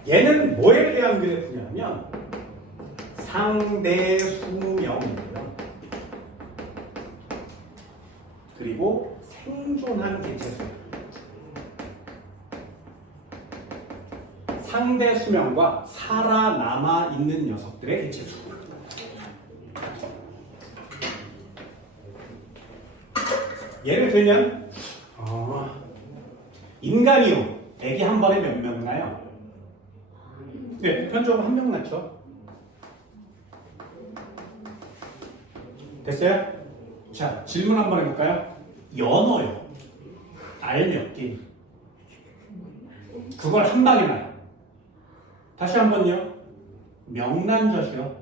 얘는 뭐에 대한 그래프냐면 상대 수명이고요. 그리고 생존한 개체수. 상대 수명과 살아남아 있는 녀석들의 개체수. 예를 들면 인간이요. 애기 한 번에 몇 명 나요? 네, 보편적으로 한 명 낳죠. 됐어요? 자, 질문 한번 해볼까요? 연어요. 알 몇 개? 그걸 한 방에 나요. 다시 한번요. 명란젓이요.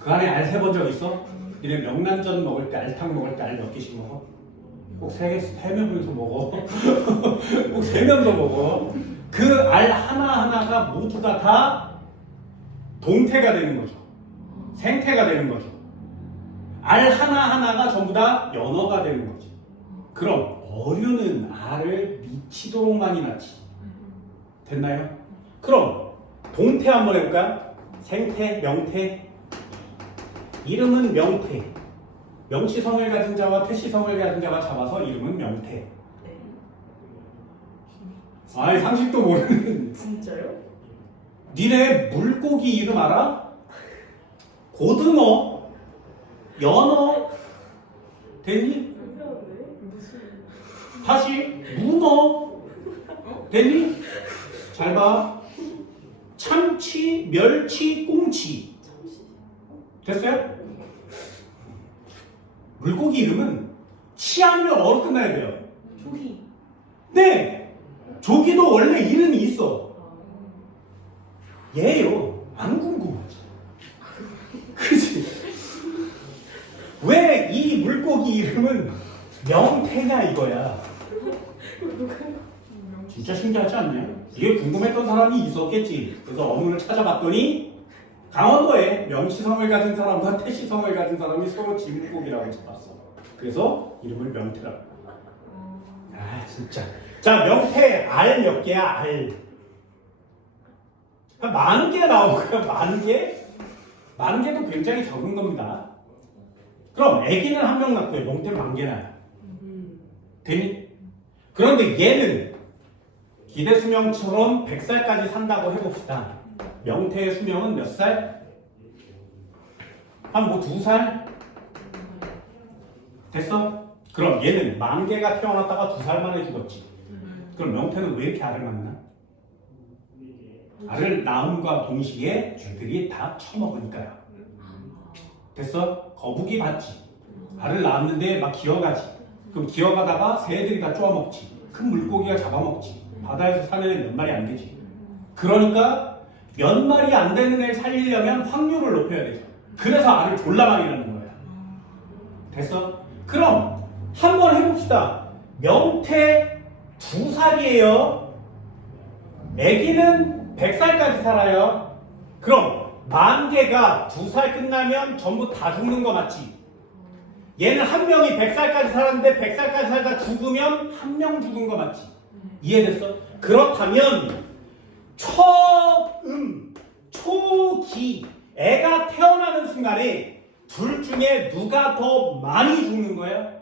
그 안에 알 세본 적 있어? 니네 명란젓 먹을 때, 알탕 먹을 때 알 몇 개씩 먹어? 꼭 세면서 먹어. 꼭 세면서 먹어. 그 알 하나하나가 모두가 다 동태가 되는 거죠. 생태가 되는 거죠. 알 하나하나가 전부 다 연어가 되는 거지. 그럼 어류는 알을 미치도록 많이 낳지. 됐나요? 그럼 동태 한번 해볼까요? 생태, 명태. 이름은 명태. 명치성을 가진 자와 태시성을 가진 자가 잡아서 이름은 명태. 아니 상식도 모르는. 진짜요? 니네 물고기 이름 알아? 고등어, 연어, 됐니? 무슨 다시 문어, 됐니? 잘 봐. 참치, 멸치, 꽁치. 됐어요? 물고기 이름은 치 아니면 어로 끝나야 돼요. 조기. 네! 조기도 원래 이름이 있어. 얘요. 안 궁금하지. 그치? 왜 이 물고기 이름은 명태냐 이거야. 진짜 신기하지 않냐? 이게 궁금했던 사람이 있었겠지. 그래서 어문을 찾아봤더니 강원도에 명치성을 가진 사람과 태시성을 가진 사람이 서로 지물고기라고 잡았어. 그래서 이름을 명태라고. 아 진짜. 자 명태 알 몇 개야 알. 만 개 나온 거야 만 개? 만 개도 굉장히 적은 겁니다. 그럼 아기는 한 명 낳고요. 명태 만 개 나요. 되니? 그런데 얘는 기대 수명처럼 100살까지 산다고 해봅시다. 명태의 수명은 몇 살? 한 뭐 2살? 됐어? 그럼 얘는 만 개가 태어났다가 2살 만에 죽었지. 그럼 명태는 왜 이렇게 알을 낳나? 알을 낳음과 동시에 쥐들이 다 처먹으니까요. 됐어? 거북이 봤지? 알을 낳았는데 막 기어가지. 그럼 기어가다가 새들이 다 쪼아먹지. 큰 물고기가 잡아먹지. 바다에서 사는 애 몇 마리 안 되지. 그러니까 몇 마리 안 되는 애를 살리려면 확률을 높여야 되죠. 그래서 알을 졸라 많이 낳는 거야. 됐어? 그럼 한번 해봅시다. 명태 2살이에요. 아기는 100살까지 살아요. 그럼 만 개가 2살 끝나면 전부 다 죽는 거 맞지? 얘는 한 명이 100살까지 살았는데 100살까지 살다 죽으면 한 명 죽은 거 맞지? 이해됐어? 그렇다면 초기 애가 태어나는 순간에 둘 중에 누가 더 많이 죽는 거예요?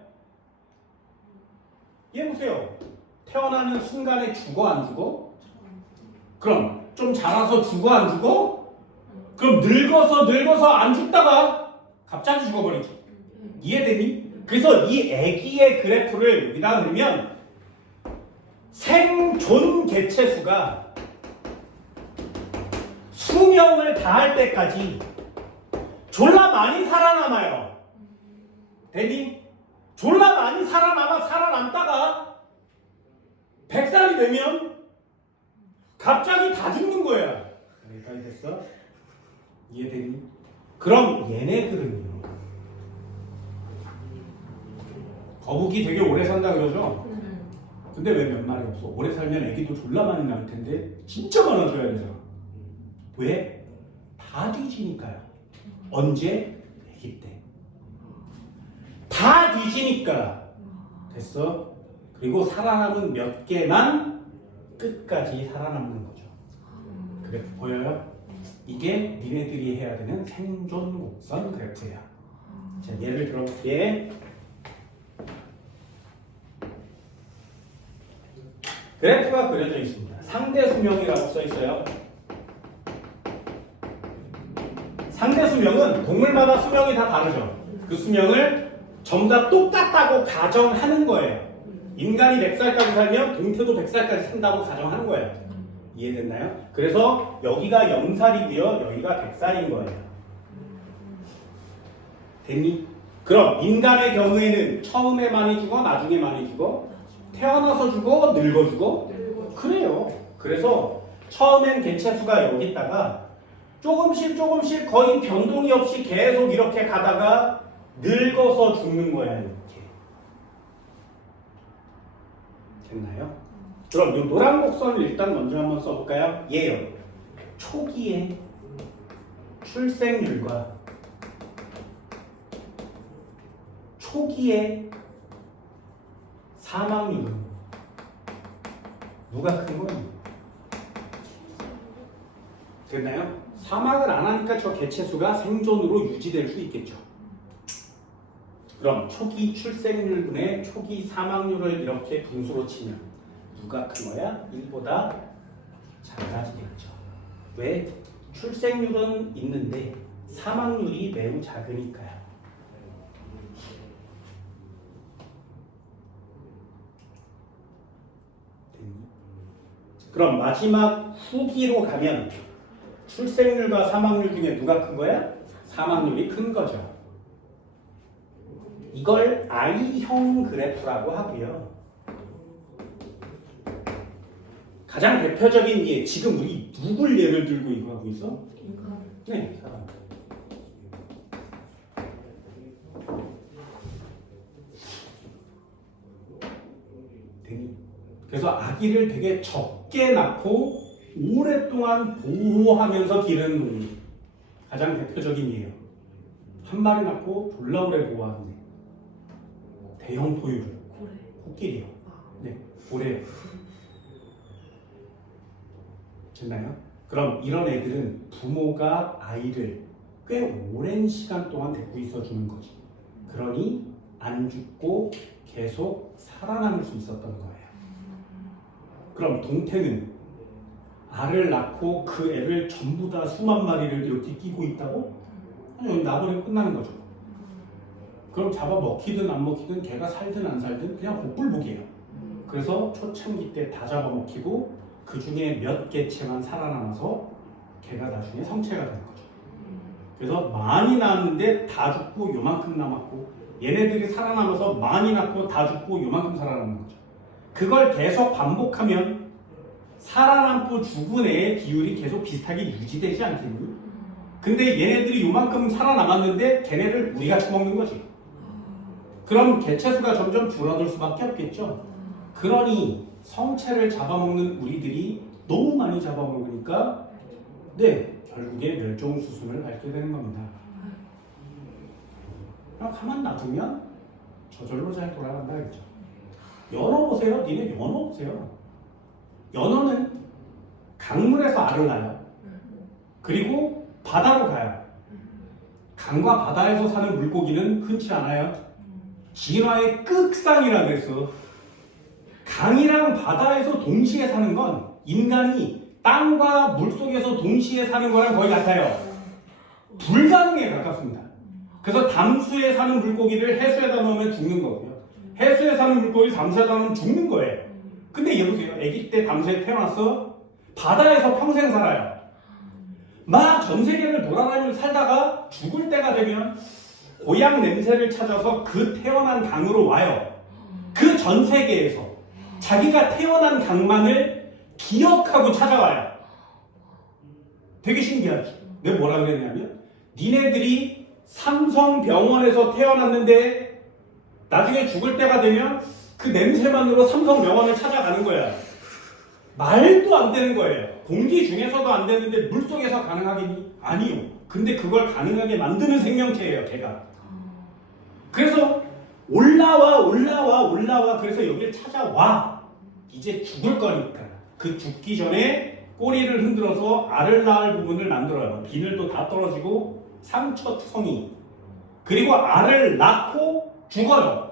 얘 보세요. 태어나는 순간에 죽어 안 죽어? 그럼 좀 자라서 죽어 안 죽어? 그럼 늙어서 안 죽다가 갑자기 죽어버리지. 이해되니? 그래서 이 아기의 그래프를 여기다 넣으면 생존 개체수가 수명을 다할 때까지 졸라 많이 살아남아요. 되니? 졸라 많이 살아남다가 100살이 되면 갑자기 다 죽는 거야. 여기까지 됐어? 이해되니? 그럼 얘네들은요. 거북이 되게 오래 산다 그러죠? 근데 왜 몇 마리 없어? 오래 살면 애기도 졸라 많이 나올 텐데 진짜 많아져야 되잖아. 왜? 다 뒤지니까요. 언제? 애기 때. 다 뒤지니까. 됐어? 그리고 살아남은 몇 개만 끝까지 살아남는 거죠. 그래프 보여요? 이게 니네들이 해야 되는 생존 곡선 그래프야. 자, 예를 들어볼게. 그래프가 그려져 있습니다. 상대 수명이라고 써 있어요. 상대 수명은 동물마다 수명이 다 다르죠. 그 수명을 전부 다 똑같다고 가정하는 거예요. 인간이 100살까지 살면 동태도 100살까지 산다고 가정하는 거예요. 이해됐나요? 그래서 여기가 0살이고요. 여기가 100살인 거예요. 됐니? 그럼 인간의 경우에는 처음에 많이 죽어? 나중에 많이 죽어? 태어나서 죽어? 늙어 죽어? 그래요. 그래서 처음엔 개체수가 여기 있다가 조금씩 거의 변동이 없이 계속 이렇게 가다가 늙어서 죽는 거야. 이렇게. 됐나요? 그럼 이 노란 곡선을 일단 먼저 한번 써볼까요? 얘요. 초기의 출생률과 초기의 사망률은 누가 큰 거예요? 됐나요? 사망을 안 하니까 저 개체수가 생존으로 유지될 수 있겠죠. 그럼 초기 출생률분의 초기 사망률을 이렇게 분수로 치면 누가 큰 거야? 1보다 작아지겠죠. 왜? 출생률은 있는데 사망률이 매우 작으니까요. 그럼 마지막 후기로 가면 출생률과 사망률 중에 누가 큰 거야? 사망률이 큰 거죠. 이걸 I형 그래프라고 하고요. 가장 대표적인 예, 지금 우리 누굴 예를 들고 이거 하고 있어? 인간. 네, 사람. 그래서 아기를 되게 적게 낳고 오랫동안 보호하면서 기르는 동물. 가장 대표적인 예요. 한 마리 낳고 졸라 오래 보호하는 애. 대형 포유류. 고래. 코끼리요. 네, 고래요. 됐나요? 그럼 이런 애들은 부모가 아이를 꽤 오랜 시간 동안 데리고 있어주는 거지. 그러니 안 죽고 계속 살아남을 수 있었던 거예요. 그럼 동태는 알을 낳고 그 애를 전부 다 수만 마리를 이렇게 끼고 있다고? 아니, 나버리고 끝나는 거죠. 그럼 잡아 먹히든 안 먹히든 걔가 살든 안 살든 그냥 복불복이에요. 그래서 초창기 때 다 잡아먹히고 그 중에 몇 개체만 살아남아서 걔가 나중에 성체가 되는 거죠. 그래서 많이 낳았는데 다 죽고 요만큼 남았고 얘네들이 살아남아서 많이 낳고 다 죽고 요만큼 살아남는 거죠. 그걸 계속 반복하면 살아남고 죽은 애의 비율이 계속 비슷하게 유지되지 않겠니? 근데 얘네들이 요만큼 살아남았는데 걔네를 우리가 처먹는 거지. 그럼 개체수가 점점 줄어들 수밖에 없겠죠. 그러니 성체를 잡아먹는 우리들이 너무 많이 잡아먹으니까 네, 결국에 멸종 수순을 밟게 되는 겁니다. 그냥 가만 놔두면 저절로 잘 돌아간다 그랬죠. 연어 보세요. 니네 연어 보세요. 연어는 강물에서 알을 낳아요. 그리고 바다로 가요. 강과 바다에서 사는 물고기는 흔치 않아요. 진화의 끝상이라 그랬어. 강이랑 바다에서 동시에 사는 건 인간이 땅과 물속에서 동시에 사는 거랑 거의 같아요. 불가능에 가깝습니다. 그래서 담수에 사는 물고기를 해수에다 넣으면 죽는 거고요. 해수에 사는 물고기를 담수에다 넣으면 죽는 거예요. 근데 여보세요. 아기 때 담수에 태어났어. 바다에서 평생 살아요. 막 전 세계를 돌아다니면서 살다가 죽을 때가 되면 고향 냄새를 찾아서 그 태어난 강으로 와요. 그 전 세계에서 자기가 태어난 강만을 기억하고 찾아와요. 되게 신기하지. 내가 뭐라 그랬냐면 니네들이 삼성병원에서 태어났는데 나중에 죽을 때가 되면 그 냄새만으로 삼성병원을 찾아가는 거야. 말도 안 되는 거예요. 공기 중에서도 안 되는데 물속에서 가능하겠니? 아니요. 근데 그걸 가능하게 만드는 생명체예요, 걔가. 그래서 올라와. 그래서 여기를 찾아와. 이제 죽을 거니까. 그 죽기 전에 꼬리를 흔들어서 알을 낳을 부분을 만들어요. 비늘도 다 떨어지고 상처투성이. 그리고 알을 낳고 죽어요.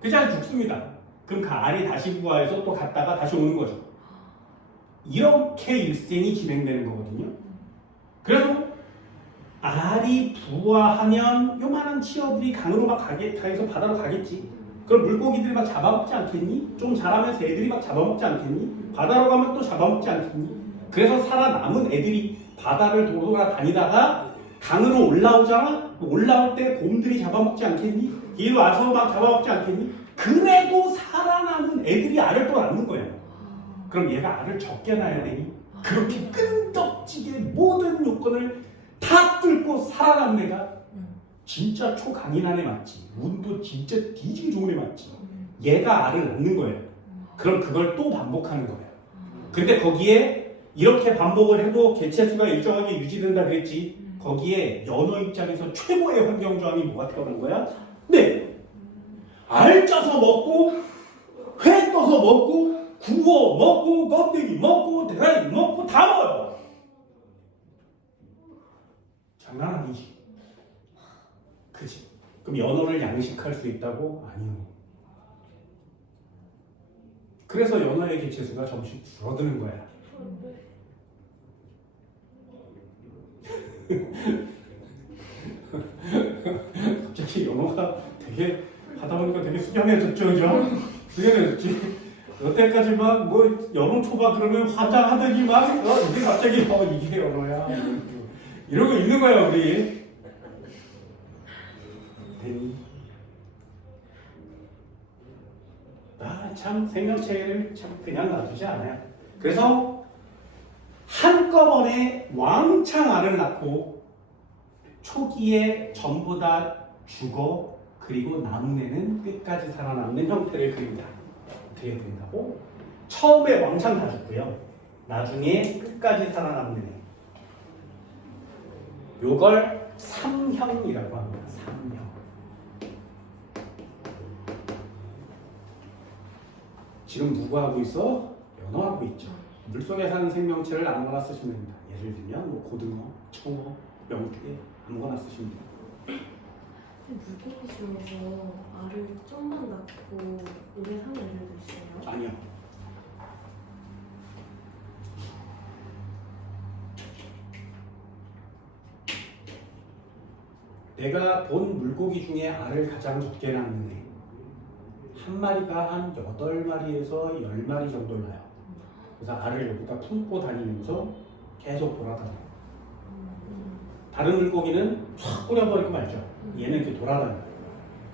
그냥 죽습니다. 그럼 그 알이 다시 부화해서 또 갔다가 다시 오는 거죠. 이렇게 일생이 진행되는 거거든요. 그래서 알이 부화하면 요만한 치어들이 강으로 막 가서 바다로 가겠지. 그럼 물고기들이 막 잡아먹지 않겠니? 좀 자라면 새들이 막 잡아먹지 않겠니? 바다로 가면 또 잡아먹지 않겠니? 그래서 살아남은 애들이 바다를 돌아다니다가 강으로 올라오잖아? 올라올 때 곰들이 잡아먹지 않겠니? 뒤로 와서 막 잡아먹지 않겠니? 그래도 살아남은 애들이 알을 또 낳는 거예요. 그럼 얘가 알을 적게 낳아야 되니? 그렇게 끈덕지게 모든 요건을 다 뚫고 살아남은 애가 진짜 초강인한 애 맞지. 운도 진짜 뒤지게 좋은 애 맞지. 얘가 알을 낳는 거예요. 그럼 그걸 또 반복하는 거예요. 근데 거기에 이렇게 반복을 해도 개체수가 일정하게 유지된다 그랬지. 거기에 연어 입장에서 최고의 환경 조항이 뭐가 태어난 거야? 네. 알 쪄서 먹고 회 떠서 먹고 구워 먹고 껍데기 먹고 대가리 먹고 다 먹어요. 장난 아니지. 그치? 그럼 연어를 양식할 수 있다고? 아니요. 그래서 연어의 개체수가 점씩 줄어드는 거야. 갑자기 연어가 되게 하다 보니까 되게 수경해졌죠, 그죠? 수경해졌지. 여태까지 막 뭐 연어 초밥 그러면 환장하더니 막 이게 갑자기 이게 연어야 이러고 있는 거야 우리. 참 생명체를 참 그냥 놔두지 않아요. 그래서 한꺼번에 왕창 알을 낳고 초기에 전부 다 죽어 그리고 남은 애는 끝까지 살아남는 형태를 그린다. 어떻게 그린다고? 처음에 왕창 다 죽고요. 나중에 끝까지 살아남는 애. 요걸 삼형이라고 합니다. 삼형. 지금 누구 하고 있어? 연어하고 있죠. 물속에 사는 생명체를 아무거나 쓰시면 됩니다. 예를 들면 뭐 고등어, 청어, 명태 아무거나 쓰시면 됩니다. 물고기 중에서 알을 좀만 낳고 오래 사는 애들도 있어요? 아니요. 내가 본 물고기 중에 알을 가장 적게 낳는 애. 한 마리가 한 8마리에서 10마리 정도 나요. 그래서 알을 여기다 품고 다니면서 계속 돌아다녀요. 다른 물고기는 확 뿌려버리고 말죠. 얘는 이렇게 돌아다녀요.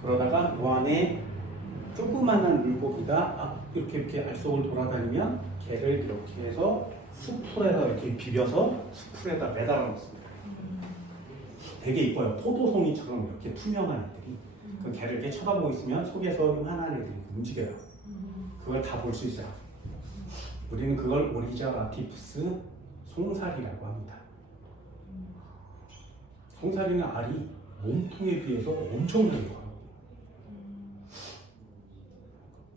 그러다가 그 안에 조그만한 물고기가 이렇게 알 속을 돌아다니면 걔를 이렇게 해서 수풀에다 이렇게 비벼서 수풀에다 매달아 놓습니다. 되게 이뻐요. 포도송이처럼 이렇게 투명한 애들이. 그 걔를 이렇게 쳐다보고 있으면 속에서 요만한 애들이 움직여요. 그걸 다 볼 수 있어요. 우리는 그걸 오리자 라티푸스 송사리라고 합니다. 송사리는 알이 몸통에 비해서 엄청나게 커요.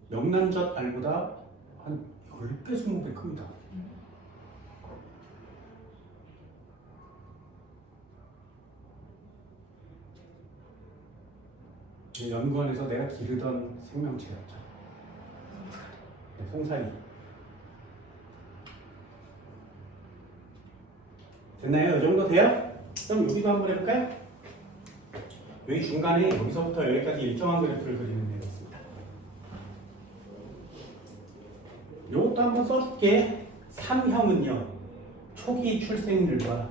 명란젓 알보다 한 10배, 20배 큽니다. 연구원에서 내가 기르던 생명체였죠. 네, 송사리. 됐나요? 이 정도 돼요? 그럼 여기도 한번 해볼까요? 여기 중간에 여기서부터 여기까지 일정한 그래프를 그리는 데였습니다. 요것도 한번 써줄게. 3형은요 초기 출생률과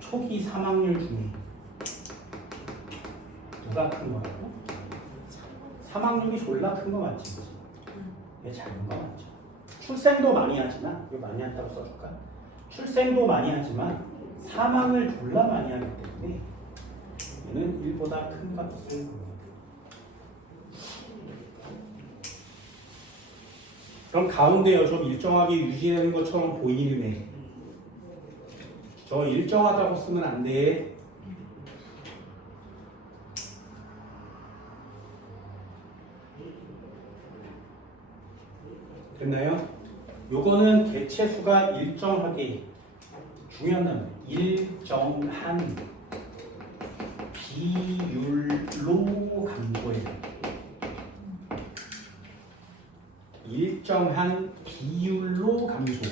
초기 사망률 중에 누가 큰 거라고? 사망률이 졸라 큰 거 맞지? 얘 작은 거 맞죠? 출생도 많이 하지만 이거 많이 한다고 써줄까? 출생도 많이 하지만 사망을 졸라 많이 하기 때문에 얘는 1보다 큰 값을 봅니다. 그럼 가운데요 좀 일정하게 유지되는 것처럼 보이는 애. 저 일정하다고 쓰면 안 돼. 됐나요? 요거는 개체 수가 일정하게 중요한 단어. 일정한 비율로 감소해요. 일정한 비율로 감소.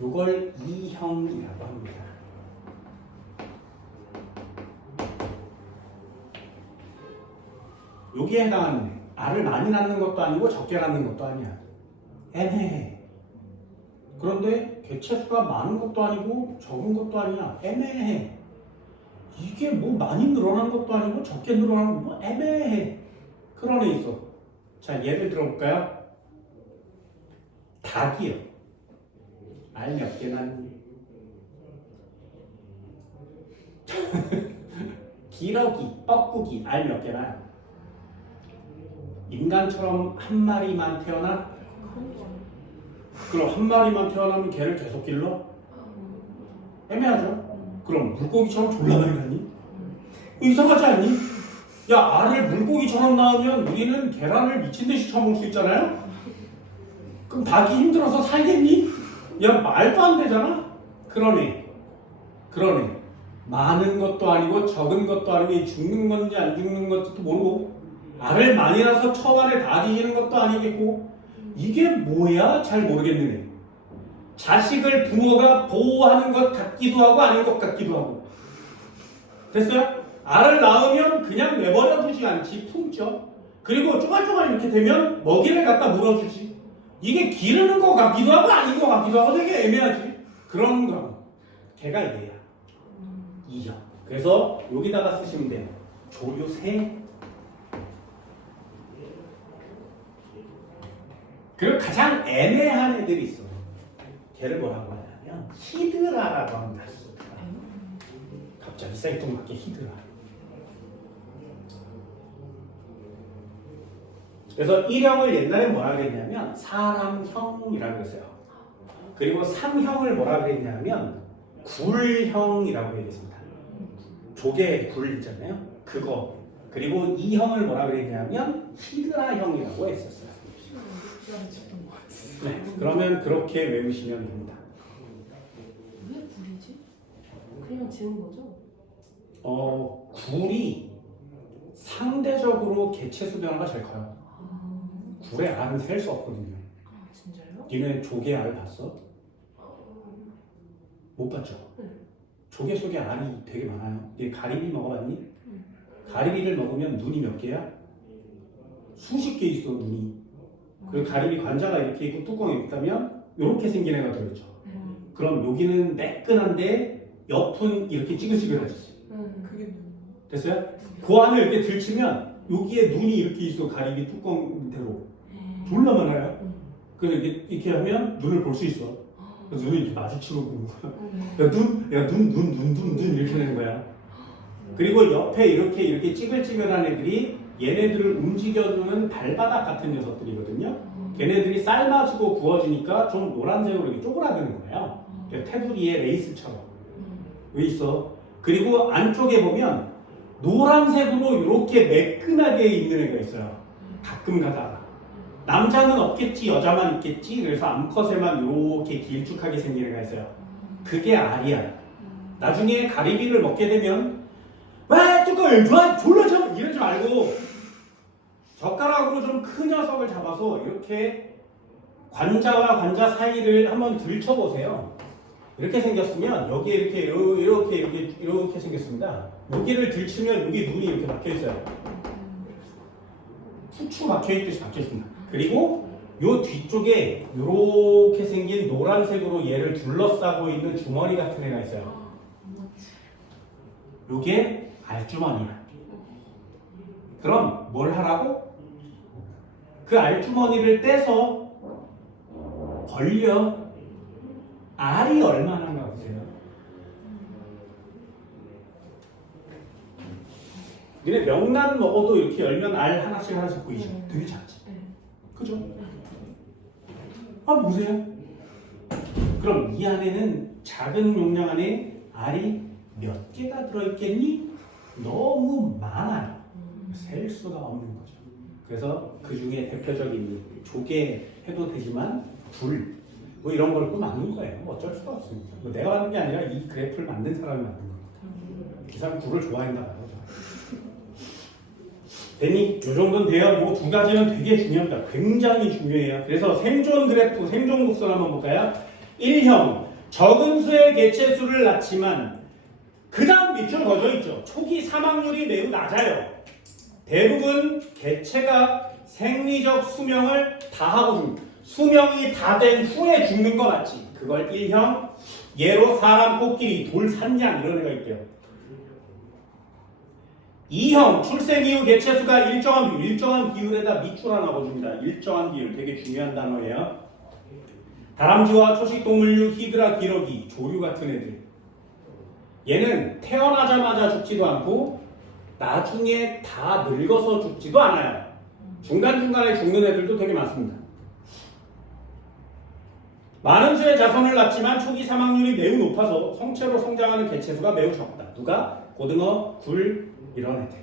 요걸 이형이라고 합니다. 여기에 해당하는 애. 알을 많이 낳는 것도 아니고 적게 낳는 것도 아니야. 애매해. 그런데 개체수가 많은 것도 아니고 적은 것도 아니야. 애매해. 이게 뭐 많이 늘어난 것도 아니고 적게 늘어나는 뭐 애매해. 그런 애 있어. 자, 예를 들어볼까요? 닭이요. 알 몇 개 낳니? 기러기, 뻐꾸기 알 몇 개 낳아요? 인간처럼 한 마리만 태어나? 그럼 한 마리만 태어나면 걔를 계속 길러? 애매하죠? 그럼 물고기처럼 졸라 많이 낳니? 이상하지 않니? 야, 알을 물고기처럼 낳으면 우리는 계란을 미친듯이 처먹을 수 있잖아요? 그럼 닭이 힘들어서 살겠니? 야, 말도 안 되잖아? 그러네. 많은 것도 아니고 적은 것도 아니고 죽는 건지 안 죽는 건지도 모르고 알을 많이 낳아서 처반에 다 뒤지는 것도 아니겠고 이게 뭐야? 잘 모르겠네. 자식을 부모가 보호하는 것 같기도 하고 아닌 것 같기도 하고. 됐어요? 알을 낳으면 그냥 내버려 두지 않지. 품죠. 그리고 쪼갈쪼갈 이렇게 되면 먹이를 갖다 물어주지. 이게 기르는 것 같기도 하고 아닌 것 같기도 하고 되게 애매하지. 그런 거. 걔가 얘야. 2형. 그래서 여기다가 쓰시면 돼요. 조류 세. 그리고 가장 애매한 애들이 있어요. 걔를 뭐라고 하냐면 히드라라고 합니다. 히드라. 갑자기 생뚱맞게 히드라. 그래서 1형을 옛날에 뭐라 그랬냐면 사람형이라고 했어요. 그리고 3형을 뭐라 그랬냐면 굴형이라고 얘기했습니다. 조개 굴 있잖아요. 그거. 그리고 2형을 뭐라 그랬냐면 히드라형이라고 했었어요. 네, 그러면 그렇게 외우시면 됩니다. 왜 굴이지? 그냥 지은 거죠? 굴이 상대적으로 개체수 변화가 제일 커요. 굴의 알은 셀 수 없거든요. 아 진짜요? 니네 조개 알 봤어? 못 봤죠? 네. 조개 속에 알이 되게 많아요. 얘 가리비 먹어봤니? 가리비를 먹으면 눈이 몇 개야? 수십 개 있어 눈이. 그리고 가리비 관자가 이렇게 있고 뚜껑이 있다면 이렇게 생긴 애가 들어있죠. 그럼 여기는 매끈한데 옆은 이렇게 찌글찌글하지. 그게 누구? 됐어요? 그 안을 이렇게 들치면 여기에 눈이 이렇게 있어. 가리비 뚜껑대로 졸라 많아요. 그래서 이렇게 하면 눈을 볼 수 있어. 그래서 눈이 이렇게 마주치고 보는 거야. 눈 이렇게 되는 거야. 그리고 옆에 이렇게 찌글찌글한 애들이 얘네들을 움직여주는 발바닥 같은 녀석들이거든요. 걔네들이 삶아지고 구워지니까 좀 노란색으로 이렇게 쪼그라드는 거예요. 테두리에 레이스처럼. 왜 있어? 그리고 안쪽에 보면 노란색으로 이렇게 매끈하게 있는 애가 있어요. 가끔 가다가. 남자는 없겠지, 여자만 있겠지. 그래서 암컷에만 이렇게 길쭉하게 생긴 애가 있어요. 그게 알이야. 나중에 가리비를 먹게 되면 왜 뚜껑을 좋아 졸라 잡아 이러지 말고 젓가락으로 좀 큰 녀석을 잡아서 이렇게 관자와 관자 사이를 한번 들춰보세요. 이렇게 생겼으면 여기에 이렇게 생겼습니다. 여기를 들치면 여기 눈이 이렇게 박혀 있어요. 후추 박혀 있듯이 박혀 있습니다. 그리고 요 뒤쪽에 이렇게 생긴 노란색으로 얘를 둘러싸고 있는 주머니 같은 애가 있어요. 요게 알주머니야. 그럼 뭘 하라고? 그 알주머니를 떼서 벌려. 알이 얼마나 보세요. 니네 명란 먹어도 이렇게 열면 알 하나씩 보이죠? 되게 작지. 그죠? 한번 보세요. 그럼 이 안에는 작은 용량 안에 알이 몇 개가 들어있겠니? 너무 많아요. 셀 수가 없는 거죠. 그래서 그 중에 대표적인 조개 해도 되지만 굴, 뭐 이런 걸 또 만든 거예요. 어쩔 수가 없습니다. 뭐 내가 만든 게 아니라 이 그래프를 만든 사람이 만든 겁니다. 이 사람 굴을 좋아했나 봐요. 되니? 이 정도는 돼요. 뭐 두 가지는 되게 중요합니다. 굉장히 중요해요. 그래서 생존 그래프, 생존 곡선 한번 볼까요? 1형, 적은 수의 개체수를 낳지만 그 다음 밑줄 거져 있죠. 초기 사망률이 매우 낮아요. 대부분 개체가 생리적 수명을 다 하고 죽는, 수명이 다 된 후에 죽는 거 맞지? 그걸 1형, 예로 사람, 코끼리, 돌, 산양 이런 애가 있대요. 2형, 출생 이후 개체수가 일정한 비율에다 밑줄 하나 넣어줍니다. 일정한 비율, 되게 중요한 단어예요. 다람쥐와 초식동물류, 히드라, 기러기, 조류 같은 애들. 얘는 태어나자마자 죽지도 않고 나중에 다 늙어서 죽지도 않아요. 중간중간에 죽는 애들도 되게 많습니다. 많은 수의 자손을 낳지만 초기 사망률이 매우 높아서 성체로 성장하는 개체수가 매우 적다. 누가? 고등어, 굴 이런 애들.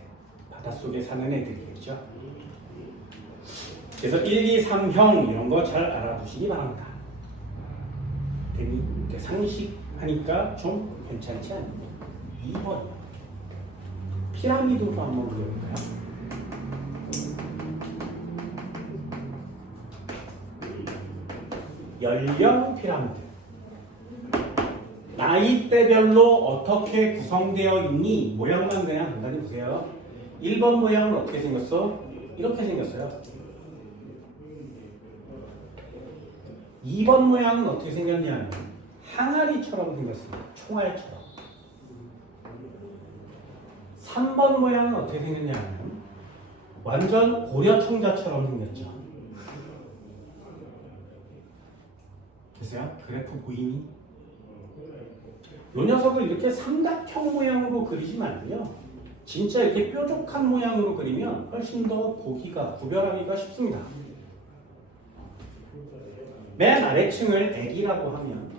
바닷속에 사는 애들이겠죠. 그래서 1, 2, 3형 이런 거 잘 알아두시기 바랍니다. 상식하니까 좀 괜찮지 않나요? 2번 피라미드로 한번 그려볼까요? 연령 피라미드. 나이대별로 어떻게 구성되어 있니? 모양만 그냥 간단히 보세요. 1번 모양은 어떻게 생겼어? 이렇게 생겼어요. 2번 모양은 어떻게 생겼냐면 항아리처럼 생겼습니다. 총알처럼. 3번 모양은 어떻게 생겼냐면 완전 고려 청자처럼 생겼죠. 됐어요? 그래프 보이니? 이 녀석을 이렇게 삼각형 모양으로 그리지만요, 진짜 이렇게 뾰족한 모양으로 그리면 훨씬 더 보기가, 구별하기가 쉽습니다. 맨 아래층을 액이라고 하면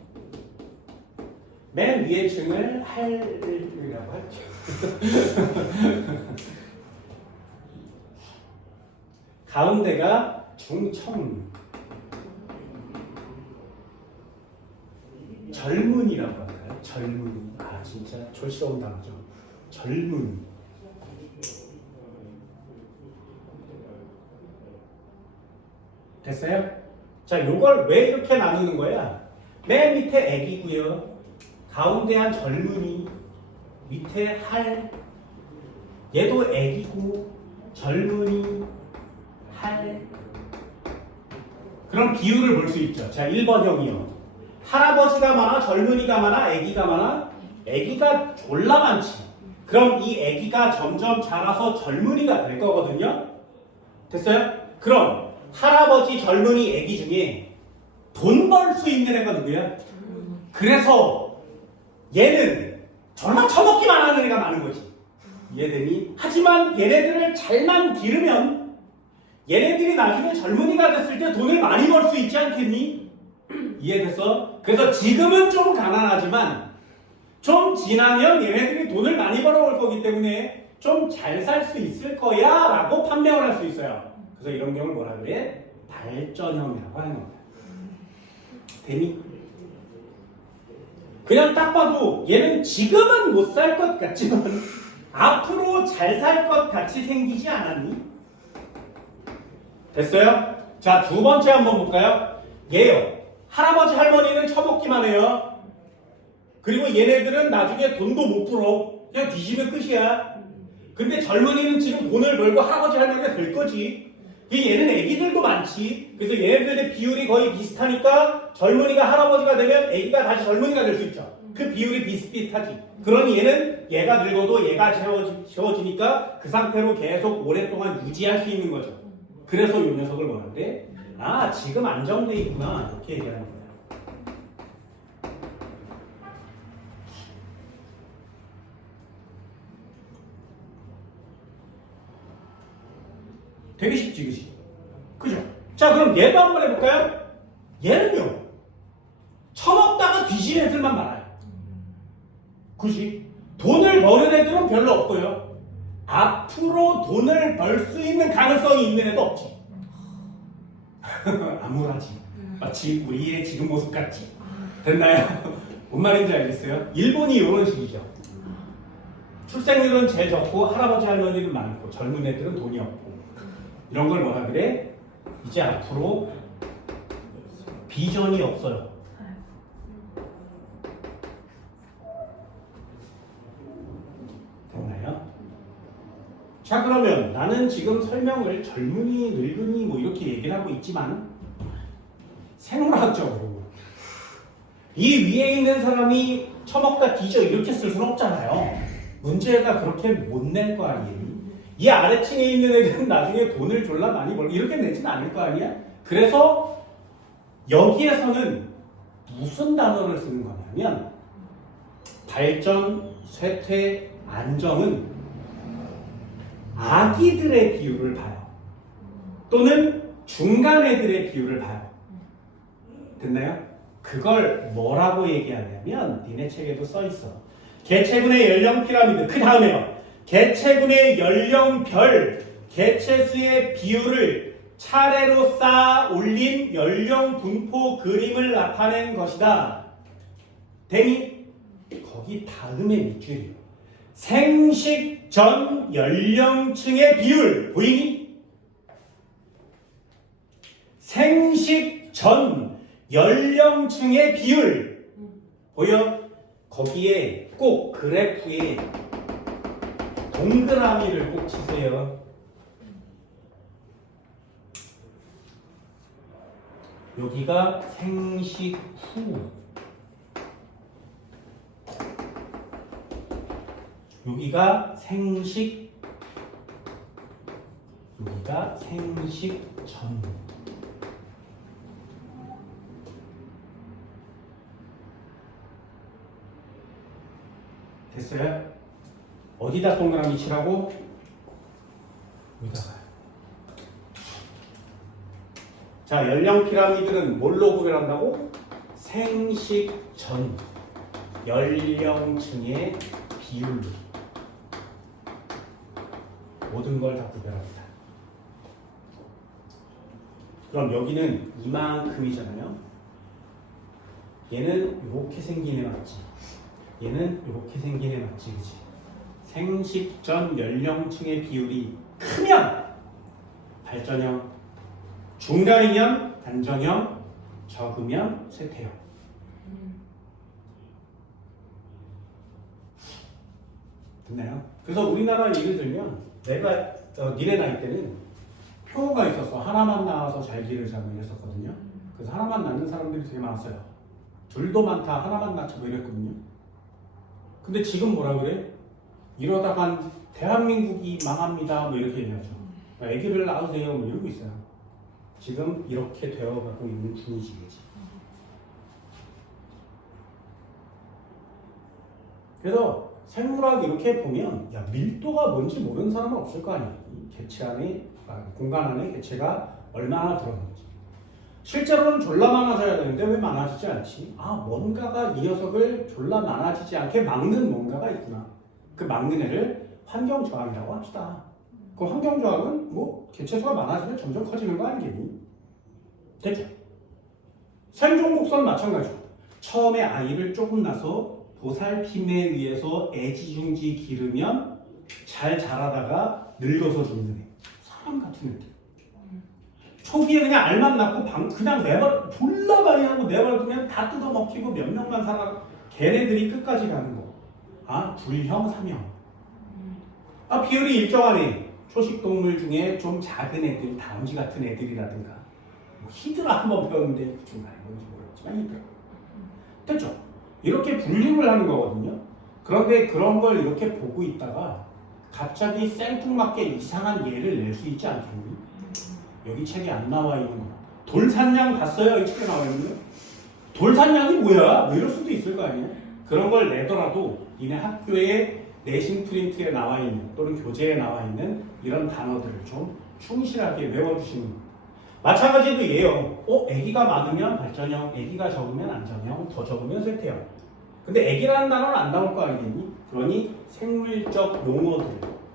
맨 위에 층을 할이라고 할게요. 가운데가 중청, 젊은이라고 할까요? 젊은이. 아 진짜 촌스러운 단어죠. 젊은이. 됐어요? 자, 요걸 왜 이렇게 나누는 거야? 맨 밑에 애기고요, 가운데 한 젊은이, 밑에 할, 얘도 애기고 젊은이, 할. 그럼 비율을 볼 수 있죠. 자, 1번형이요. 할아버지가 많아, 젊은이가 많아, 애기가 많아? 애기가 졸라 많지. 그럼 이 애기가 점점 자라서 젊은이가 될 거거든요. 됐어요? 그럼 할아버지, 젊은이, 애기 중에 돈 벌 수 있는 애가 누구야? 그래서 얘는 정말 처먹기만 하는 애가 많은 거지. 이해되니? 하지만 얘네들을 잘만 기르면 얘네들이 나중에 젊은이가 됐을 때 돈을 많이 벌 수 있지 않겠니? 이해됐어? 그래서 지금은 좀 가난하지만 좀 지나면 얘네들이 돈을 많이 벌어올 거기 때문에 좀 잘 살 수 있을 거야 라고 판명을 할 수 있어요. 그래서 이런 경우를 뭐라 그래? 발전형이라고 하는 겁니다. 되니? 그냥 딱 봐도 얘는 지금은 못 살 것 같지만 앞으로 잘 살 것 같이 생기지 않았니? 됐어요? 자, 두 번째 한번 볼까요? 얘요. 할아버지, 할머니는 처먹기만 해요. 그리고 얘네들은 나중에 돈도 못 벌어. 그냥 뒤지면 끝이야. 근데 젊은이는 지금 돈을 벌고 할아버지, 할머니가 될 거지. 얘는 애기들도 많지. 그래서 얘네들의 비율이 거의 비슷하니까 젊은이가 할아버지가 되면 애기가 다시 젊은이가 될 수 있죠. 그 비율이 비슷비슷하지. 그러니 얘는 얘가 늙어도 얘가 채워지니까 그 상태로 계속 오랫동안 유지할 수 있는 거죠. 그래서 이 녀석을 뭐라 그래? 아, 지금 안정돼 있구나. 이렇게 얘기하는 거야. 되게 쉽지, 그지? 그죠? 자, 그럼 얘도 한번 해볼까요? 얘는요, 처먹다가 뒤진 애들만 많아요. 그지? 돈을 버는 애들은 별로 없고요. 앞으로 돈을 벌 수 있는 가능성이 있는 애도 없지. 암울하지. 마치 우리의 지금 모습 같지. 됐나요? 뭔 말인지 알겠어요? 일본이 이런 식이죠. 출생률은 제일 적고 할아버지 할머니는 많고 젊은 애들은 돈이 없고. 이런 걸 뭐라 그래? 이제 앞으로 비전이 없어요. 됐나요? 자, 그러면 나는 지금 설명을 젊은이, 늙은이 뭐 이렇게 얘기를 하고 있지만 생물학적으로 이 위에 있는 사람이 처먹다 뒤져 이렇게 쓸 수는 없잖아요. 문제가 그렇게 못 낼 거 아니에요. 이 아래층에 있는 애들은 나중에 돈을 졸라 많이 벌고 이렇게 내진 않을 거 아니야? 그래서 여기에서는 무슨 단어를 쓰는 거냐면 발전, 쇠퇴, 안정은 아기들의 비율을 봐요. 또는 중간 애들의 비율을 봐요. 됐나요? 그걸 뭐라고 얘기하냐면 니네 책에도 써 있어. 개체군의 연령 피라미드. 그 다음에요. 개체군의 연령별, 개체수의 비율을 차례로 쌓아 올린 연령 분포 그림을 나타낸 것이다. 되니? 거기 다음에 밑줄이요. 생식 전 연령층의 비율 보이니? 생식 전 연령층의 비율 보여? 거기에 꼭 그래프에 동그라미를 꼭 치세요. 여기가 생식 후, 여기가 생식, 여기가 생식전. 됐어요? 어디다 동그라미 치라고? 여기다가. 자, 연령 피라미드는 뭘로 구별한다고? 생식전, 연령층의 비율로 모든 걸 다 구별합니다. 그럼 여기는 이만큼이잖아요. 얘는 이렇게 생긴 애 맞지? 얘는 이렇게 생긴 애 맞지, 그치? 생식전 연령층의 비율이 크면 발전형, 중간이면 안정형, 적으면 쇠퇴형. 됐나요? 그래서 우리나라 예를 들면 내가 니네 나이 때는 표가 있었어. 하나만 나와서 잘 기르자고 이랬었거든요. 그래서 하나만 낳는 사람들이 되게 많았어요. 둘도 많다, 하나만 낳자 뭐 이랬거든요. 근데 지금 뭐라 그래? 이러다간 대한민국이 망합니다 뭐 이렇게 얘기하죠. 아기를 낳으세요 뭐 이러고 있어요. 지금 이렇게 되어가고 있는 분위기지. 그래서 생물학 이렇게 보면 야, 밀도가 뭔지 모르는 사람은 없을 거 아니야. 이 개체 안에, 공간 안에 개체가 얼마나 들어있는지. 실제로는 졸라 많아져야 되는데 왜 많아지지 않지? 아, 뭔가가 이 녀석을 졸라 많아지지 않게 막는 뭔가가 있구나. 그 막는 애를 환경저항이라고 합시다. 그 환경저항은 뭐 개체수가 많아지면 점점 커지는 거 아니겠니? 됐죠? 생존곡선 마찬가지로 처음에 아이를 조금 낳아서 보살핌에 의해서 애지중지 기르면 잘 자라다가 늙어서 죽는 애. 사람 같은 애들. 초기에 그냥 알만 낳고 그냥 내발 졸라 많이 하고 내버려두면 다 뜯어먹히고 몇 명만 살아. 걔네들이 끝까지 가는 거. 아, 불형, 삼형. 아, 비율이 일정하네. 초식동물 중에 좀 작은 애들, 다람쥐 같은 애들이라든가 뭐 히드라 한번 배웠는데 좀 많이 뭔지 모르겠지만 히드라. 됐죠? 이렇게 분류를 하는 거거든요. 그런데 그런 걸 이렇게 보고 있다가 갑자기 생뚱맞게 이상한 예를 낼 수 있지 않겠니? 여기 책에 안 나와 있는 거. 돌산양 봤어요? 이 책에 나와 있는 거? 돌산양이 뭐야? 뭐 이럴 수도 있을 거 아니에요? 그런 걸 내더라도 니네 학교에 내신 프린트에 나와 있는 또는 교재에 나와 있는 이런 단어들을 좀 충실하게 외워주시는 거예요. 마찬가지로 얘요. 아기가 많으면 발전형, 아기가 적으면 안정형, 더 적으면 쇠퇴형. 근데 아기라는 단어는 안 나올 거 아니겠니? 그러니 생물적 용어들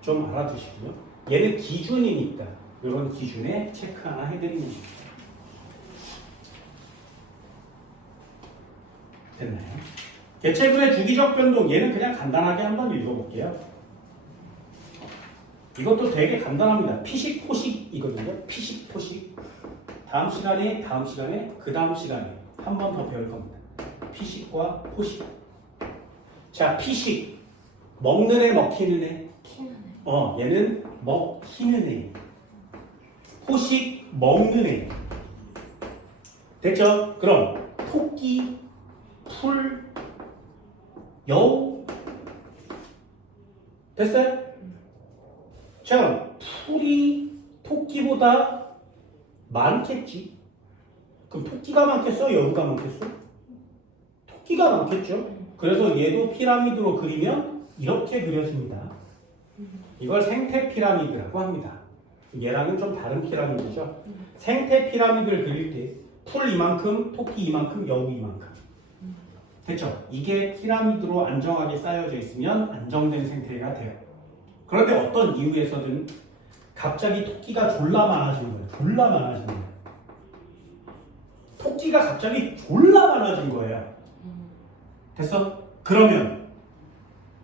좀 알아두시고요. 얘는 기준이니까 이런 기준에 체크 하나 해드리는 거예요. 됐나요? 개체군의 주기적 변동, 얘는 그냥 간단하게 한번 읽어볼게요. 이것도 되게 간단합니다. 피식, 포식이거든요. 피식, 포식. 다음 시간에, 그 다음 시간에 한 번 더 배울 겁니다. 피식과 포식. 자, 피식. 먹는 애, 먹히는 애. 얘는 먹히는 애. 포식, 먹는 애. 됐죠? 그럼 토끼, 풀, 여우. 됐어요? 자, 풀이 토끼보다 많겠지. 그럼 토끼가 많겠어? 여우가 많겠어? 토끼가 많겠죠. 그래서 얘도 피라미드로 그리면 이렇게 그려집니다. 이걸 생태 피라미드라고 합니다. 얘랑은 좀 다른 피라미드죠. 생태 피라미드를 그릴 때 풀 이만큼, 토끼 이만큼, 여우 이만큼. 됐죠? 이게 피라미드로 안정하게 쌓여져 있으면 안정된 생태가 돼요. 그런데 어떤 이유에서든 갑자기 토끼가 졸라 많아진 거예요. 졸라 많아진 거예요. 토끼가 갑자기 졸라 많아진 거예요. 됐어? 그러면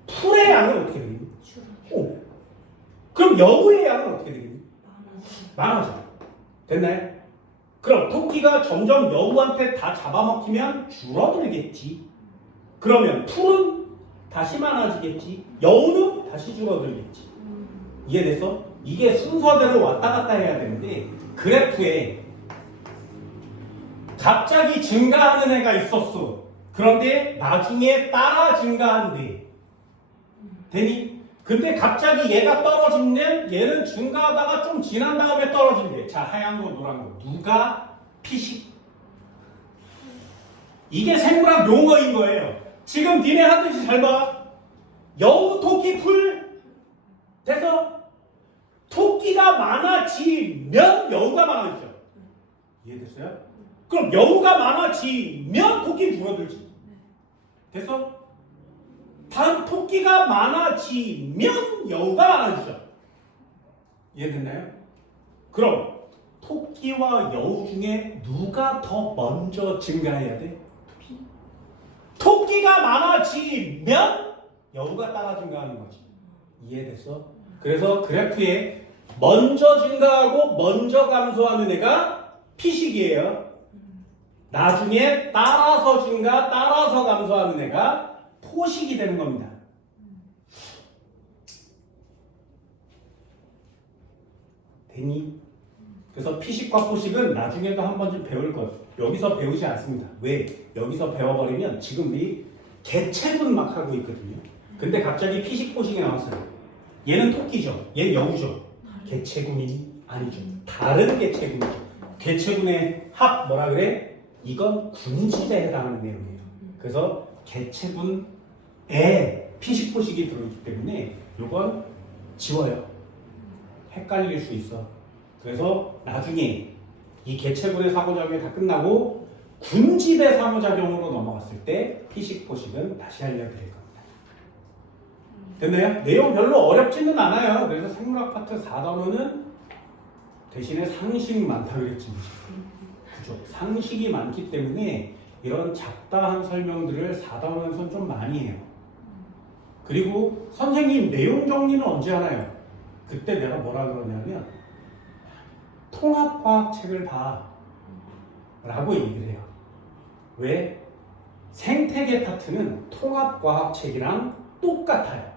풀의 양은 어떻게 되겠니? 그럼 여우의 양은 어떻게 되겠니? 많아져. 됐나요? 그럼 토끼가 점점 여우한테 다 잡아먹히면 줄어들겠지. 그러면 풀은 다시 많아지겠지. 여우는 다시 줄어들겠지. 이해됐어? 이게 순서대로 왔다 갔다 해야 되는데 그래프에 갑자기 증가하는 애가 있었어. 그런데 나중에 따라 증가한대. 되니? 근데 갑자기 얘가 떨어지면 얘는 중과하다가 좀 지난 다음에 떨어진대. 자, 하얀 거, 노란 거. 누가 피식? 이게 생물학 용어인 거예요. 지금 니네 하듯이 잘 봐. 여우, 토끼, 풀. 돼서 토끼가 많아지면 여우가 많아지죠. 이해됐어요? 그럼 여우가 많아지면 토끼는 줄어들지. 됐어? 다음 토끼가 많아지면 여우가 많아지죠. 이해됐나요? 그럼 토끼와 여우 중에 누가 더 먼저 증가해야 돼? 토끼가 많아지면 여우가 따라 증가하는 거지. 이해됐어? 그래서 그래프에 먼저 증가하고 먼저 감소하는 애가 피식이에요. 나중에 따라서 증가, 따라서 감소하는 애가 포식이 되는 겁니다. 되니? 그래서 피식과 포식은 나중에도 한 번쯤 배울 것. 여기서 배우지 않습니다. 왜? 여기서 배워버리면 지금 우리 개체분 막 하고 있거든요. 근데 갑자기 피식, 포식이 나왔어요. 얘는 토끼죠. 얘는 여우죠. 개체군이 아니죠. 다른 개체군이죠. 개체군의 합 뭐라 그래? 이건 군집에 해당하는 내용이에요. 그래서 개체군에 피식, 포식이 들어있기 때문에 이건 지워요. 헷갈릴 수 있어. 그래서 나중에 이 개체군의 상호작용이 다 끝나고 군집의 상호작용으로 넘어갔을 때 피식, 포식은 다시 알려드릴 겁니다. 됐나요? 내용 별로 어렵지는 않아요. 그래서 생물학 파트 4단원은 대신에 상식이 많다 그랬지. 그죠? 상식이 많기 때문에 이런 잡다한 설명들을 4단원에서는 좀 많이 해요. 그리고 선생님 내용 정리는 언제 하나요? 그때 내가 뭐라 그러냐면 통합과학책을 봐 라고 얘기를 해요. 왜? 생태계 파트는 통합과학책이랑 똑같아요.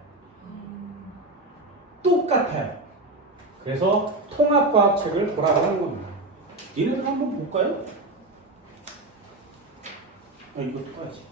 똑같아요. 그래서 통합과학책을 보라고 하는 겁니다. 얘네들 한번 볼까요? 이것도 봐야지.